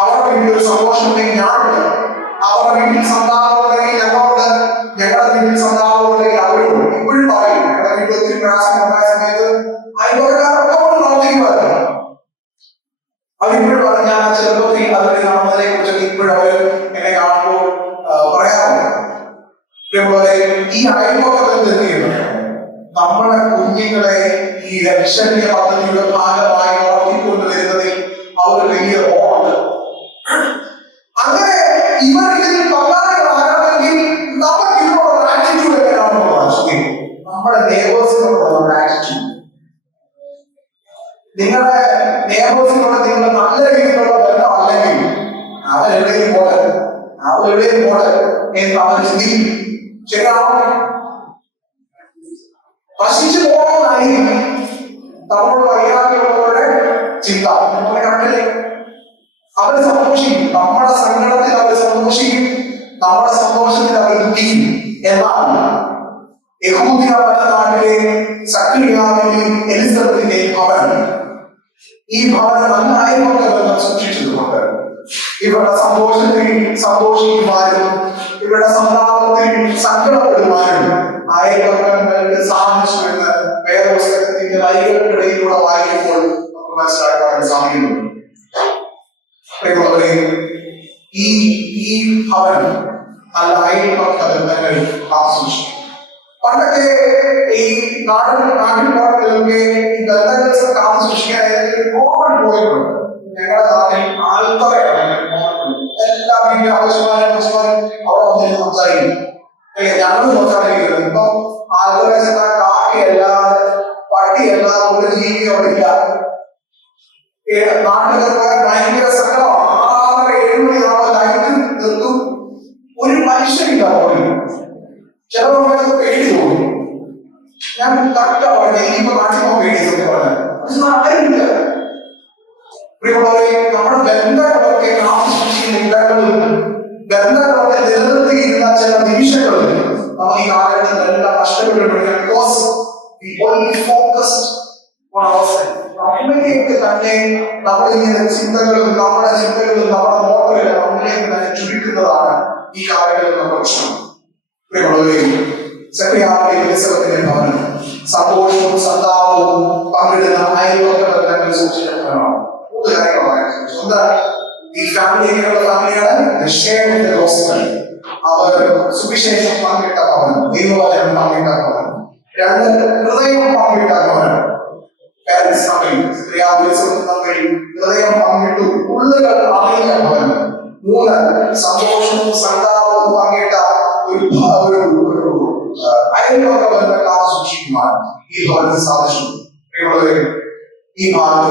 അവരുടെ വീട്ടിലൊരു സന്തോഷം ഉണ്ടെങ്കിൽ ഞാനുണ്ട്, അവരുടെ വീട്ടിൽ സന്താനം ഉണ്ടെങ്കിൽ ഞങ്ങളുണ്ട്, ഞങ്ങളുടെ വീട്ടിൽ സന്താനം ഉണ്ടെങ്കിൽ അവരുണ്ട്. ഇപ്പോഴും പറയും ഞങ്ങളുടെ വീട്ടിൽ ഒത്തിരി പ്രയാസം ഉണ്ടായ സമയത്ത് അയൽവക്കാരൊക്കെ പ്രവർത്തിക്കുമായിരുന്നു. അവരിപ്പോഴും പറഞ്ഞ ഞാൻ ചെറുപ്പത്തിൽ അവരെ കാണുന്നതിനെ കുറിച്ചൊക്കെ ഇപ്പോഴും അവർ എന്നെ കാണുമ്പോൾ പറയാറുണ്ട്. ഇതേപോലെ ഈ അയൽപക്കത്തിൽ എന്ത് ചെയ്യുന്നു, നമ്മുടെ കുഞ്ഞുങ്ങളെ ഈ രക്ഷണീയ പദ്ധതിയുടെ ഭാഗമായി വളർത്തിക്കൊണ്ടുവരുന്നതിൽ അവർ വലിയ റോളുണ്ട്. അങ്ങനെ ഇവർ ഇതിൽ പങ്കാളികളാകണമെങ്കിൽ നമുക്ക് ഇതിനോടുള്ള ആറ്റിറ്റ്യൂഡ് എങ്ങനെയാണെന്നുള്ളത് നമ്മുടെ നെയ്ബേഴ്സിനോടുള്ള നമ്മുടെ ആറ്റിറ്റ്യൂഡ്. നിങ്ങളുടെ നെയ്ബേഴ്സിനോട് നിങ്ങൾ നല്ല രീതിയിലുള്ള ബന്ധം അല്ലെങ്കിൽ അവരെവിടെയും പോട്ടെ എന്ന് അവർ ചിന്തിക്കും. ശരിയാണോ? നശിച്ചു പോകണമെന്നായിരിക്കും നമ്മളോട് വൈകാരികമുള്ളവരുടെ ചിന്ത. നമ്മളെ കണ്ടില്ലേ, അവർ സന്തോഷിക്കും, നമ്മുടെ സങ്കടത്തിൽ അവർ സന്തോഷിക്കും, നമ്മുടെ സന്തോഷത്തിൽ അവർ ദുഃഖിക്കും. എന്നാൽ യഹൂദിയ നാട്ടിലെ സക്രിയാവിന്റെയും എലിസബത്തിന്റെയും ഭവൻ, ഈ ഭവനം നന്നായിക്കൊണ്ട് ബന്ധം സൂക്ഷിച്ചതുകൊണ്ട് ഇവരുടെ സന്തോഷത്തിൽ സന്തോഷിക്കുവാനും ഇവരുടെ സന്താപത്തിൽ സങ്കടപ്പെടുവാനും അയൽപക്കങ്ങൾക്ക് സാധിച്ചു എന്ന് വേദപുസ്തകത്തിന്റെ വരികൾക്കിടയിലൂടെ വായിക്കുമ്പോൾ നമുക്ക് മനസ്സിലാക്കാൻ സാധിക്കുന്നുണ്ട്. ഈ ഭവൻ നല്ല അയൽപക്ക ബന്ധങ്ങൾ ആസ്വദിച്ചു. പണ്ടൊക്കെ ഈ നാട്ടിൻപുറങ്ങളിലൊക്കെ ഈ ബന്ധങ്ങൾ കാത്തു സൂക്ഷിക്കാൻ കോമൺ പോയിട്ടുണ്ട്. ഞങ്ങളുടെ നാട്ടിൽ ആൾക്കാരാണ് എല്ലാ വീട്ടിലും ആവശ്യമാരും അവിടെ വന്നിരുന്ന് സംസാരിക്കും. ഞങ്ങൾ സംസാരിക്കുന്നത് ഇപ്പം ആൾക്കാരെ കാക്കയല്ലാതെ പട്ടിയല്ലാതെ ഒരു ജീവിയോ ഇല്ല. നാട്ടുകാർക്ക് ഭയങ്കര സങ്കടമാണ്. 6-7 മണിയാവുമ്പോൾ ലൈറ്റ് നിർത്തും, ഒരു മനുഷ്യനില്ല പോലും. ചില സമയത്ത് പേടി തോന്നും. ഞാൻ കറക്റ്റാ പറഞ്ഞത്, ഇനിയിപ്പോ നാട്ടിൽ പേടി പറഞ്ഞത് ആരുമില്ല. നമ്മുടെ ബന്ധങ്ങളൊക്കെ കാത്തുസൂക്ഷിക്കുന്ന ഇടങ്ങളും ബന്ധങ്ങളൊക്കെ നിലനിർത്തിയിരുന്ന ചില നിമിഷങ്ങളും നമ്മൾ ഈ കാലഘട്ടത്തിലെല്ലാം നഷ്ടപ്പെട്ടിട്ടുണ്ട്. Because we only focused on ourselves. നമ്മളിലേക്ക് തന്നെ നമ്മളിങ്ങനെ ചിന്തകളും നമ്മുടെ നോട്ടങ്ങളും നമ്മളിലേക്ക് തന്നെ ചുരുക്കുന്നതാണ് ഈ കാലഘട്ടത്തിലുള്ള പ്രശ്നം. എലിസബത്തിന്റെ ഭവനം സന്തോഷവും സന്താപവും പങ്കിടുന്ന അയൽപക്ക ബന്ധങ്ങൾ സൂക്ഷിക്കുന്നവരാണ്. 3 കാര്യങ്ങളാണ്. ഈ ഫാമിലിയുടെ അവർ സുവിശേഷം പങ്കിട്ട ഭവനം, ദൈവവചനം പങ്കിട്ട ഭവനം. 2 ഹൃദയം പങ്കിട്ട ഭവനം. പാരന്റ്സ് തമ്മിൽ ഹൃദയം പങ്കിട്ടു ഉള്ളുകൾ അറിഞ്ഞ ഭവനം. 3 സന്തോഷവും സന്താപവും പങ്കിട്ട ഒരു അയൽപക്ക ബന്ധം കാത്തു സൂക്ഷിക്കുവാൻ ഈ ഭവനത്തിന് സാധിച്ചു. ഈ ഭാഗത്ത്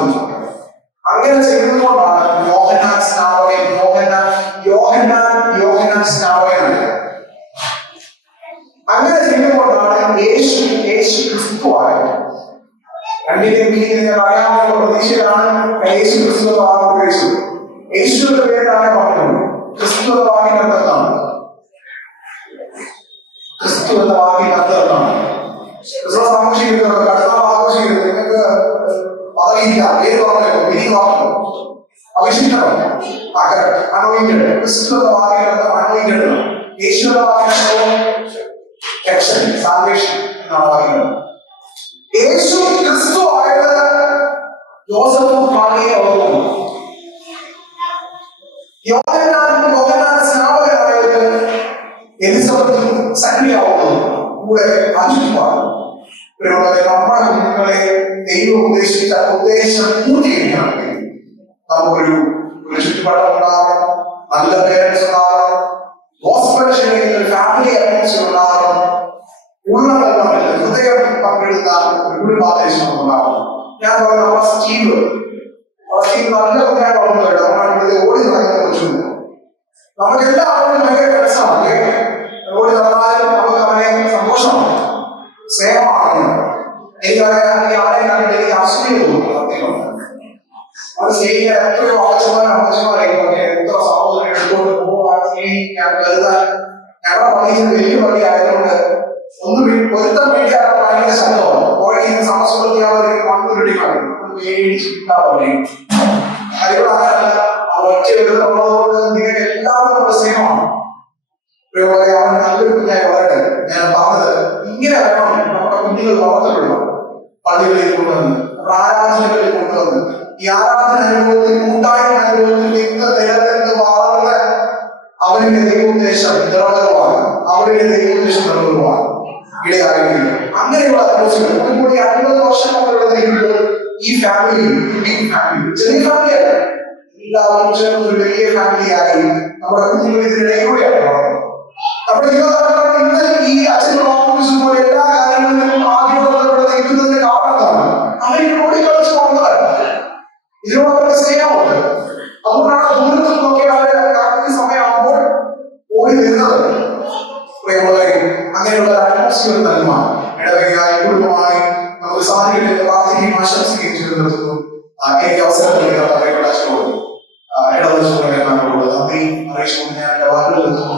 അങ്ങനെ ചെയ്യുന്നതുകൊണ്ടാണ് യോഹന്നാൻ സ്നാപകൻ അങ്ങനെ ചെയ്യുന്നതുകൊണ്ടാണ് യേശു ക്രിസ്തുവായത്. രണ്ടിന്റെയും മീനിങ് അറിയാവുന്ന പ്രതീക്ഷയിലാണ് യേശു ക്രിസ്തു ഉപയോഗിച്ചത്. യേശുവിന്റെ പേരാണ് പറഞ്ഞത്. ക്രിസ്തു എന്ന വാക്കിന്റെ അർത്ഥത്താണ്. ക്രിസ്തു എന്ന വാക്കിന്റെ അർത്ഥത്താണ്. ക്രിസ്മസ് ആഘോഷിക്കുന്നത്, കടന്നാൾ ആഘോഷിക്കുന്നത് നിങ്ങൾക്ക് പദവിയില്ല, പേര് പറഞ്ഞോ, വിധി പറഞ്ഞോ, അഭിഷിക്കണം, അനോയിന്റഡ്. ക്രിസ്തു എന്ന വാക്കിന്റെ അർത്ഥം അനോയിന്റഡ്. യേശു എന്ന വാക്കിന്റെ സാൽവേഷൻ എന്നാണ് വാക്കിക്കുന്നത്. യേശു ക്രിസ്തു ആയത് യോസഫും മാറിയെ ഓർക്കുന്നു. യോഹന്നാൻ സ്നാപകനായത് എലിസബത്തും സക്രിയാവുന്നു കൂടെ ആശുപാണ്. നമ്മുടെ കുഞ്ഞുങ്ങളെ ദൈവം ഉദ്ദേശിച്ച ഉദ്ദേശം പൂർത്തീകരിക്കണമെങ്കിൽ നമുക്കൊരു ചുറ്റുപാട് ഉണ്ടാകണം, നല്ല പേരൻസ് ഉണ്ടാകണം, ഗോസ്പൽ ശൈലിയിൽ ഫാമിലി അറ്റ്മോസ്ഫിയർ ഉണ്ടാകണം, ഹൃദയം പങ്കിടുന്ന ഒരു കുടുംബാദേശം ഉണ്ടാകണം. ഞാൻ പറഞ്ഞു നമ്മുടെ സ്റ്റീവ് നല്ല കുഞ്ഞാൻ വളർന്നുണ്ട്. നമ്മുടെ ഓടി നടക്കുന്ന കൊച്ചുണ്ട്. നമുക്ക് എല്ലാവരും ഭയങ്കര രസമാണ്. ഓടി നടന്നാലും നമുക്ക് അവനെ സന്തോഷമാണ്, സ്നേഹമാണ്. ആരെ കണ്ടിട്ട് എനിക്ക് അസൂയ തോന്നുന്നു. അത് സ്നേഹിക്കാൻ എത്രയോ അമ്മച്ചമാരായി എത്ര സഹോദരങ്ങൾ എടുത്തോണ്ട് ഈ കരുതാൻ ഞങ്ങളുടെ പള്ളിയിൽ വലിയ പള്ളി ആയതുകൊണ്ട് ഒരുത്തം വേണ്ടി ആ ഭയങ്കര ശബ്ദമാണ്. കോഴി സമസ്വൃത്തിയാവുന്ന മണ്ണുരുട്ടി കളയും പേടിച്ചിട്ടാ പറയും. അതുകൊണ്ട് അങ്ങനല്ല, ആ ഒറ്റ എഴുതുള്ളതുകൊണ്ട് നിങ്ങൾക്ക് എല്ലാവരും സ്നേഹമാണ്. അവൻ നല്ലൊരു കുഞ്ഞായി വളരട്ടെ. ഞാൻ പറഞ്ഞത് ഇങ്ങനെ വേണം നമ്മുടെ കുഞ്ഞുങ്ങൾ വളർത്തപ്പെടണം. പള്ളികളിൽ കൊണ്ടുവന്ന് നമ്മുടെ ആരാധനകളിൽ കൊണ്ടുവന്ന് ഈ ആരാധന അനുഭവത്തിൽ കൂട്ടായ്മ അനുഭവത്തിൽ നിലനിന്ന് വളർന്ന് അവരുടെ ദൈവോദ്ദേശം നിറവേറുവാൻ അവരുടെ ദൈവോദ്ദേശം നിറവേറുവാൻ ഇടയായിരിക്കും. അങ്ങനെയുള്ള അത്യാവശ്യങ്ങൾ ഒന്നുകൂടി 50 വർഷം മുതലുള്ള ഈ ഫാമിലി ചെറിയ ഫാമിലി അല്ല, എല്ലാവരും ചേർന്ന് ഒരു വലിയ ഫാമിലിയായി നമ്മുടെ കുഞ്ഞുങ്ങൾ ഇതിനിടയിലൂടെയാണ് വളർന്നത്. നമ്മുടെ യുവതലമുറ ഇന്ന് ഈ അച്ഛനും ഓഫീസും പോലെ എല്ലാ കാര്യങ്ങളിലും ആദ്യമുള്ളവരുടെ നിൽക്കുന്നതിന് കാരണമാണ് അവർ ഓടിക്കളിച്ച് പോകുന്നവരാണ്. ഇതിനോട് അവർക്ക് സ്നേഹമുണ്ട്. അതുകൊണ്ടാണ് ദൂരത്ത് നോക്കി അവരെ കറക്റ്റ് സമയമാകുമ്പോൾ ഓടി വരുന്നത്. അങ്ങനെയുള്ള അറ്റ്മോസ്ഫിയർ നൽകുവാൻ ഇടവകയായി കുടുംബമായി നമുക്ക് സാധിക്കട്ടെ. പ്രാർത്ഥനയും ആശംസിക്കുകയും ചെയ്തു നിർത്തുന്നു. എനിക്ക് അവസരം നൽകിയ അച്ഛനോട് ഇടവശങ്ങളോട് നന്ദി അറിയിച്ചുകൊണ്ട് ഞാൻ വാക്കുകൾ നിർത്തുന്നു.